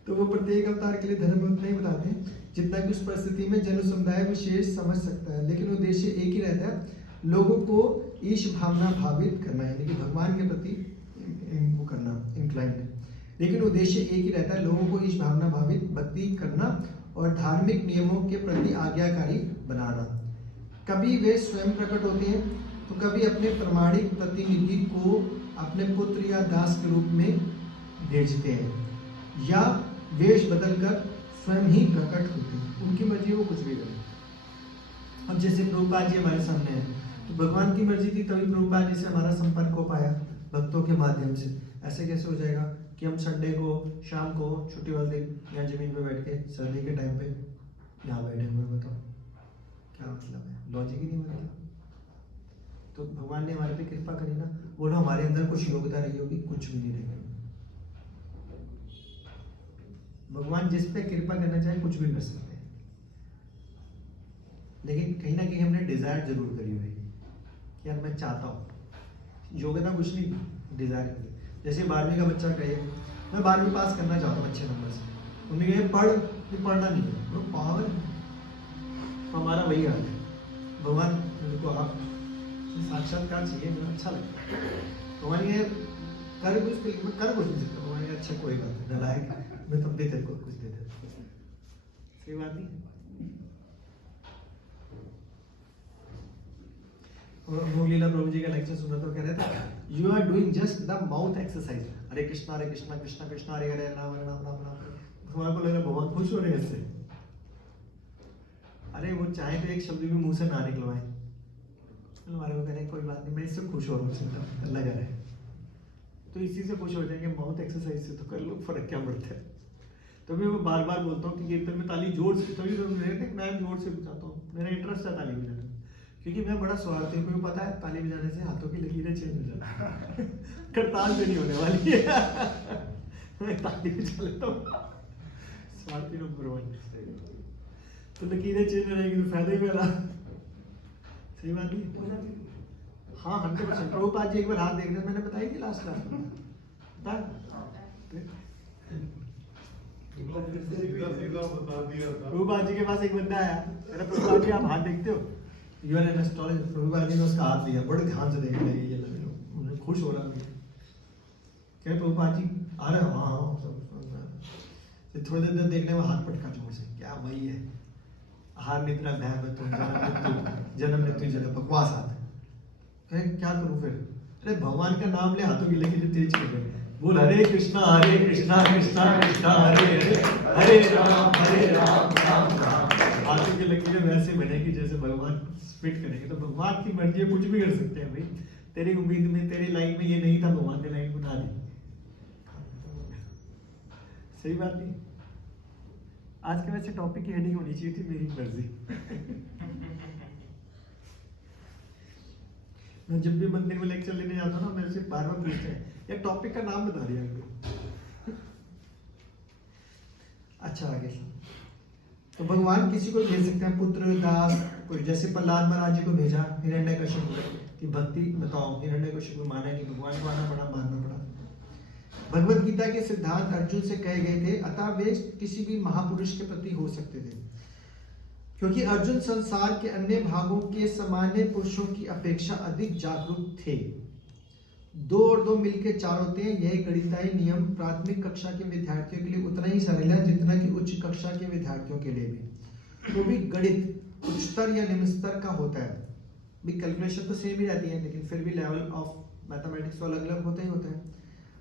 तो वो प्रत्येक अवतार के लिए धर्म उतना ही बताते हैं जितना कि उस परिस्थिति में जन समुदाय विशेष समझ सकता है, लेकिन उद्देश्य एक ही रहता है, लोगों को ईश भावना भावित करना है, लेकिन भगवान के प्रति वो करना इंक्लाइंड, लेकिन उद्देश्य एक ही रहता है, लोगों को ईश भावना भावित भक्ति करना और धार्मिक नियमों के प्रति आज्ञाकारी बनाना। कभी वे स्वयं प्रकट होते हैं तो कभी अपने प्रमाणिक प्रतिनिधि को अपने पुत्र या दास के रूप में भेजते हैं, या वेश बदलकर स्वयं ही प्रकट होते हैं, उनकी मर्जी वो कुछ भी करें। अब जैसे प्रभुपाद जी हमारे सामने हैं, तो भगवान की मर्जी थी तभी प्रभुपाद जी से हमारा संपर्क हो पाया भक्तों के माध्यम से। ऐसे कैसे हो जाएगा कि हम संडे को शाम को छुट्टी वाले दिन यहाँ जमीन पे बैठ के सर्दी के टाइम पे यहाँ बैठे हुए, बताओ क्या मतलब है, लॉजिक ही नहीं बनता। तो भगवान ने हमारे पे कृपा करी ना, बोलो हमारे अंदर कुछ योग्यता रही होगी, कुछ भी नहीं रही। भगवान जिस पे कृपा करना चाहे कुछ भी कर सकते हैं, लेकिन कहीं ना कहीं हमने डिजायर जरूर करी हुई कि यार मैं चाहता हूँ, योग्यता कुछ नहीं, डिजायर करी। जैसे 12वीं का बच्चा कहे मैं 12वीं पास करना चाहता हूँ अच्छे नंबर से, उन्होंने कहे पढ़ना नहीं है, वो पावर हमारा वही हाल है। भगवान को आप साक्षात्कार चाहिए, मुझे अच्छा लगता है। भगवान ये कर कुछ नहीं सकता, भगवान ये अच्छा कोई बात नहीं, नलायक मैं तब भी तेरे को कुछ दे देता, सही बात नहीं। और लीला प्रभु जी का लेक्चर सुना तो कह रहे थे you are doing just the mouth exercise, Hare Krishna Krishna Krishna Hare Hare Ram Ram Ram Ram. हमारे को लग रहा भगवान खुश हो रहे हैं इससे। अरे वो चाहे तो एक शब्द भी मुंह से ना निकलवाए, हमारे को कह रहे कोई बात नहीं, मैं इससे खुश हो रहा हूँ, अल्लाह कर रहे हैं, तो इसी से खुश हो जाएंगे। माउथ एक्सरसाइज से तो कर लो, फर्क क्या पड़ता है। तो मैं बार बार बोलता हूँ कि कीर्तन में ताली जोर से, तभी तो मैं जोर से बजाता हूँ, मेरा इंटरेस्ट है ताली बजाने, क्योंकि मैं बड़ा स्वार्थी हूँ, मुझे पता है ताली बजाने से हाथों की लकीरें चेंज हो जाती है, करताल पे नहीं होने वाली है। मैं ताली बजा लेता हूँ, स्वार्थी नंबर 1, तो लकीरें चेंज हो जाएगी तो फायदा ही मेरा, सही बात नहीं। हाँ 100%। प्रभुपाद जी एक बार हाथ देख रहे, मैंने बताई थी लास्ट क्लास में, प्रभुपाद जी के पास एक बंदा आया, मेरा प्रभुपाद जी आप हाथ देखते हो, you are an astrologer. Prabhupada ji ने उसका हाथ लिया, बड़े ध्यान से देख रहे, ये लगे खुश हो रहा है, क्या प्रभुपाद जी आ रहे, हाँ थोड़ी देर देखने में हाथ पटका जोर से, क्या वही है हार निद्रा जन्म मृत्यु जन्म बकवास हाथ है, क्या करूं फिर। अरे भगवान का नाम ले, हाथों की लकीरें तेज कर गए, बोल हरे कृष्णा कृष्णा कृष्णा हरे हरे हरे राम राम राम। हाथों की लकीरें वैसे बनेगी जैसे भगवान स्पिट करेंगे, तो भगवान की मर्जी है, कुछ भी कर सकते हैं भाई। तेरी उम्मीद में, तेरी लाइन में ये नहीं था, भगवान ने लाइन बना दी, सही बात नहीं? आज के वैसे टॉपिक की हेडिंग होनी चाहिए थी मेरी मर्जी। मैं जब भी मंदिर में लेक्चर लेने जाता हूँ ना, मेरे से बार बार पूछते हैं यार टॉपिक का नाम बता दिया हमको। अच्छा आगे, तो भगवान किसी को भेज सकते हैं, पुत्र, दास, कोई जैसे प्रहलाद महाराज जी को भेजा हिरण्यकश्यप की भक्ति बताओ, हिरण्यकश्यप को माना नहीं, भगवान को मानना पड़ा, मानना पड़ा। भगवत गीता के सिद्धांत अर्जुन से कहे गए थे, अतः वे किसी भी महापुरुष के प्रति हो सकते थे, क्योंकि अर्जुन संसार के अन्य भागों के सामान्य पुरुषों की अपेक्षा अधिक जागरूक थे। 2 और 2 मिलकर 4 होते हैं, यह गणितीय नियम प्राथमिक कक्षा के विद्यार्थियों के लिए उतना ही सरल है जितना कि उच्च कक्षा के विद्यार्थियों के लिए भी। तो भी गणित उच्चतर या निम्न स्तर का होता है, भी कैलकुलेशन तो सेम ही रहती है, लेकिन फिर भी लेवल ऑफ मैथमेटिक्स तो अलग अलग होता ही होता है।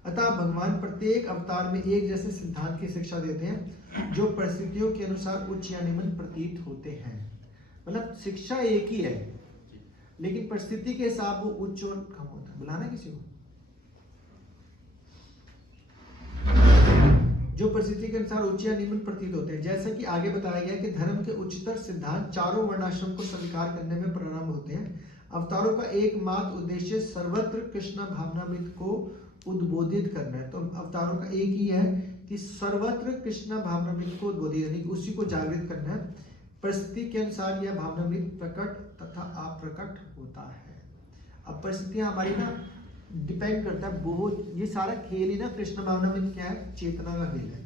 अतः भगवान प्रत्येक अवतार में एक जैसे सिद्धांत की शिक्षा देते हैं जो परिस्थितियों के अनुसार उच्च या निम्न प्रतीत होते हैं। मतलब शिक्षा एक ही है, लेकिन परिस्थिति के हिसाब वो उच्च और कम होता है। बुलाना किसी को जो परिस्थिति के अनुसार उच्च या निम्न प्रतीत होते हैं। जैसा कि आगे बताया गया कि धर्म के उच्चतर सिद्धांत चारों वर्णाश्रम को स्वीकार करने में प्रारंभ होते हैं। अवतारों का एकमात्र उद्देश्य सर्वत्र कृष्ण भावनामृत को उद्बोधित करना है। तो अवतारों का एक ही है कि सर्वत्र कृष्ण भावनामृत को उद्बोधित, यानी उसी को जागृत करना है। परिस्थिति के अनुसार यह भावनामृत प्रकट तथा अप्रकट होता है। अब परिस्थितियां हमारी ना डिपेंड करता है, वो ये सारा खेल ही ना कृष्ण भावनामृत क्या है, चेतना का खेल है।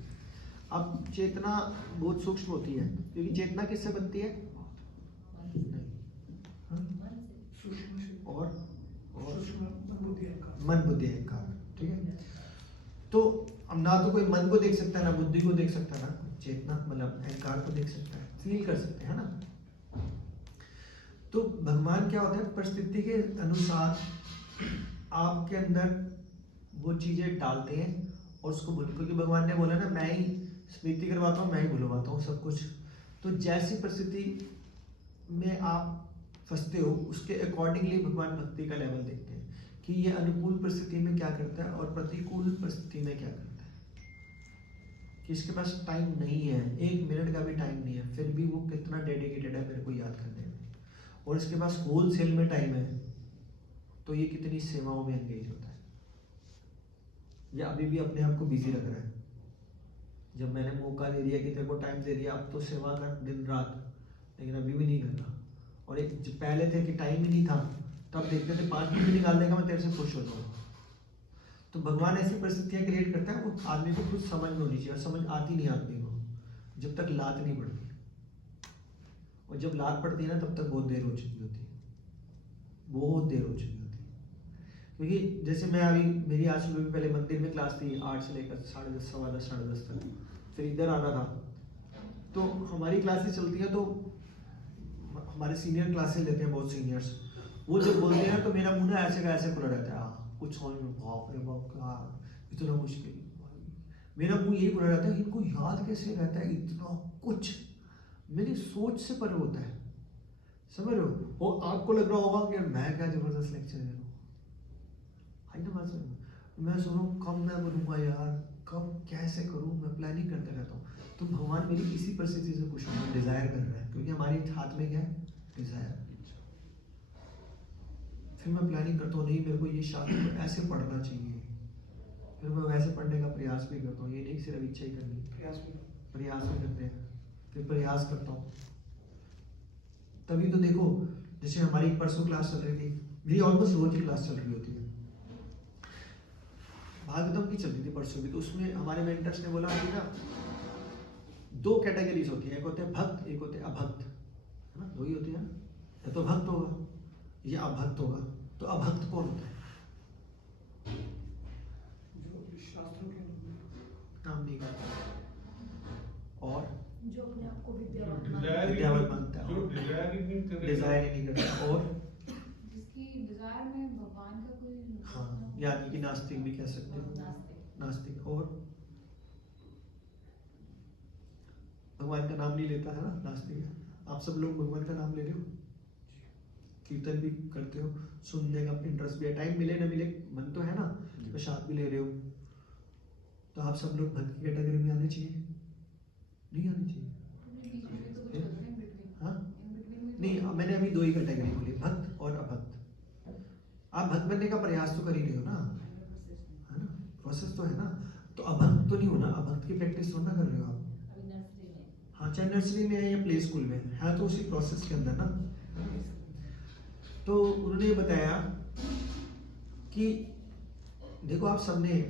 अब चेतना बहुत सूक्ष्म होती है, क्योंकि चेतना किससे बनती है? और मन बुद्धि अहंकार, ठीक है। तो अब ना तो कोई मन को देख सकता है, ना बुद्धि को देख सकता है, ना चेतना मतलब अहंकार को देख सकता है, फील कर सकते हैं ना। तो भगवान क्या होता है, परिस्थिति के अनुसार आपके अंदर वो चीजें डालते हैं और उसको भूल, क्योंकि भगवान ने बोला ना मैं ही स्मृति करवाता हूँ, मैं ही भुलवाता हूँ सब कुछ। तो जैसी परिस्थिति में आप फंसते हो उसके अकॉर्डिंगली भगवान भक्ति का लेवल देखते हैं कि ये अनुकूल परिस्थिति में क्या करता है और प्रतिकूल परिस्थिति में क्या करता है। कि इसके पास टाइम नहीं है, 1 मिनट का भी टाइम नहीं है, फिर भी वो कितना डेडिकेटेड है मेरे को याद करने में, और इसके पास होलसेल में टाइम है तो ये कितनी सेवाओं में एंगेज होता है, या अभी भी अपने आप को बिजी रख रहा है। जब मैंने मौका दे दिया कि तेरे को टाइम दे दिया, अब तो सेवा कर दिन रात, लेकिन अभी भी नहीं करना। और एक पहले थे कि टाइम ही नहीं था, तब देखते थे 5 मिनट निकाल देगा मैं तेरे से खुश हो जाऊँ। तो भगवान ऐसी परिस्थितियाँ क्रिएट करता है, वो आदमी को खुद समझ में होनी चाहिए, और समझ आती नहीं आदमी को जब तक लात नहीं पड़ती, और जब लात पड़ती है ना तब तक बहुत देर हो चुकी होती है, बहुत देर हो चुकी होती है। क्योंकि जैसे मैं अभी मेरी आज सुबह पहले मंदिर में क्लास थी 8 से लेकर 10:30 सवा 10 साढ़े 10 तक, फिर इधर आना था। तो हमारी क्लासेस चलती हैं, तो हमारे सीनियर क्लासेस लेते हैं बहुत सीनियर्स, वो जब बोलते हैं तो मेरा मुंह ना ऐसे का ऐसे खुला रहता है, कुछ समझ में बाप रे बाप का इतना मुश्किल, मेरा मुंह यही खुला रहता है, इनको याद कैसे रहता है इतना कुछ, मेरी सोच से परे होता है, समझ रहे हो। और आपको लग रहा होगा कि मैं क्या जबरदस्त लेक्चर दे रहा हूँ, मैं सुनो कब मैं बनूंगा यार, कब कैसे करूँ, मैं प्लानिंग करते रहता हूँ। तो भगवान मेरी किसी परिस्थिति से कुछ नहीं डिजायर कर रहा है, क्योंकि हमारे हाथ में क्या है, डिजायर। फिर मैं प्लानिंग करता हूँ, नहीं मेरे को ये शास्त्र ऐसे पढ़ना चाहिए, फिर मैं वैसे पढ़ने का प्रयास भी करता हूँ, ये नहीं सिर्फ इच्छा ही करनी, प्रयास भी करते हैं, फिर प्रयास करता हूँ। तभी तो देखो, जैसे हमारी परसों क्लास चल रही थी, मेरी ऑलमोस्ट रोज ही क्लास चल रही होती है, भागवतम की चल रही थी परसों भी। तो उसमें हमारे मेंटर्स ने बोला कि ना 2 कैटेगरीज होती है, एक होते हैं भक्त, एक होते हैं अभक्त, है ना, 2 ही होती है ना, या तो भक्त होगा या अभक्त होगा। तो अभक्त कौन होता है, जो शास्त्रों के काम नहीं करता और जो अपने आप को विद्यावान विद्यावान मानता है, जो डिजायर ही नहीं करेगा, डिजायर ही नहीं करता, और जिसकी डिजायर में भगवान का कोई हाँ, यानी कि नास्तिक भी कह सकते हो, नास्तिक। और भगवान का नाम नहीं लेता है ना, नास्तिक। आप सब लोग भगवान का नाम ले रहे हो, कीर्तन भी करते हो, सुनने का इंटरेस्ट भी है, टाइम मिले ना मिले मन तो है ना, प्रसाद भी ले रहे हो, तो आप सब लोग भक्त की कैटेगरी में आने चाहिए, नहीं आने चाहिए? बीच में भी तो कुछ होते हैं between। हाँ In between में नहीं, तो- मैंने अभी 2 ही कैटेगरी बोली, भक्त और अभक्त। आप भक्त बनने का प्रयास तो कर ही रहे हो ना, है ना, प्रोसेस तो है ना। तो अभक्त तो नहीं हो ना, अभक्त की प्रैक्टिस थोड़ा ना कर रहे हो आप। हाँ, चाहे नर्सरी में है या प्ले स्कूल में है, तो उसी प्रोसेस के अंदर ना। तो उन्होंने ये बताया कि देखो आप सबने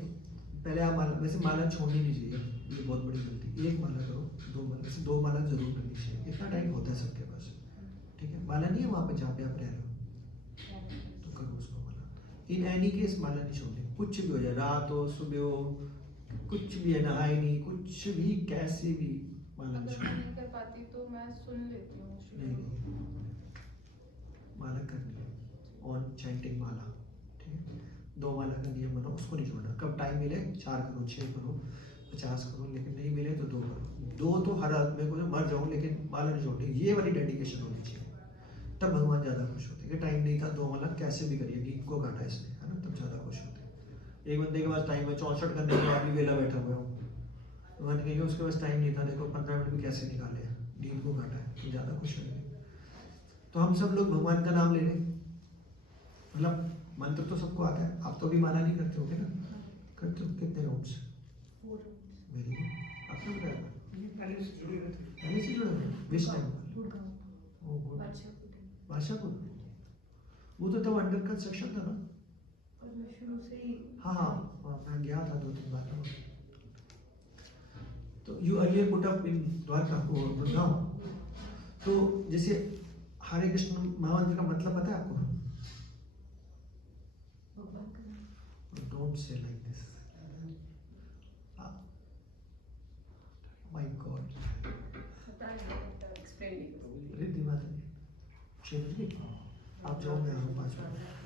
पहले आप माला, वैसे माला छोड़नी नहीं चाहिए, ये बहुत बड़ी गलती। 1 माला करो, 2 माला, वैसे 2 माला जरूर करनी चाहिए, इतना टाइम होता है सबके पास, ठीक है। माला नहीं है वहाँ पे जहाँ पे आप रह रहे हो, तो करो उसको माला। इन एनी केस माला नहीं छोड़नी, कुछ भी हो जाए, रात हो सुबह हो, कुछ भी है, नहाए नहीं, कुछ भी कैसे भी माला नहीं अगर मैं छोड़नी। नहीं कर पाती तो मैं सुन लेती हूँ नहीं नहीं, माला करनी है, ऑन चैंटिंग माला, ठीक है। 2 माला का नियम बनाओ, उसको नहीं छोड़ना। कब टाइम मिले 4 करो, 6 करो, 50 करो, लेकिन नहीं मिले तो 2 करो। 2 तो हर आदमी को मर जाऊँ लेकिन माला नहीं छोड़नी, ये वाली डेडिकेशन होनी चाहिए। तब भगवान ज़्यादा खुश होते हैं कि टाइम नहीं था, 2 माला कैसे भी करिए, नींद को काटा इसने, है ना, तब ज़्यादा खुश होते हैं। एक बंदे के पास टाइम है 64 करने के बाद भी वेला बैठा हुआ हूँ, भगवान कहेंगे उसके पास टाइम नहीं था, देखो 15 मिनट भी कैसे निकाले, नींद को काटा है, तो ज़्यादा खुश होंगे। तो हम सब लोग भगवान का नाम ले रहे हैं, मतलब मंत्र तो सबको आता है। आप तो भी माला नहीं करते होगे ना, करते हो? कितने राउंड्स? वेरी गुड, आपने बताया ये पहले से जुड़े हुए थे। पहले से जुड़े हुए? Which time? Oh good. Badshahpur, वो तो तब अंडर कंस्ट्रक्शन था ना? शुरू से ही हाँ हाँ हाँ, मैं गया था 2-3 बार। तो you earlier put up in Dwarka और गुड़गांव। तो जैसे हरे कृष्ण महामंत्र का मतलब पता है आपको? Don't say like this, my God. पता है, एक्सप्लेन नहीं करोगे। रिद्धि माता जी, आप जाओ, मैं आऊँ 5 मिनट।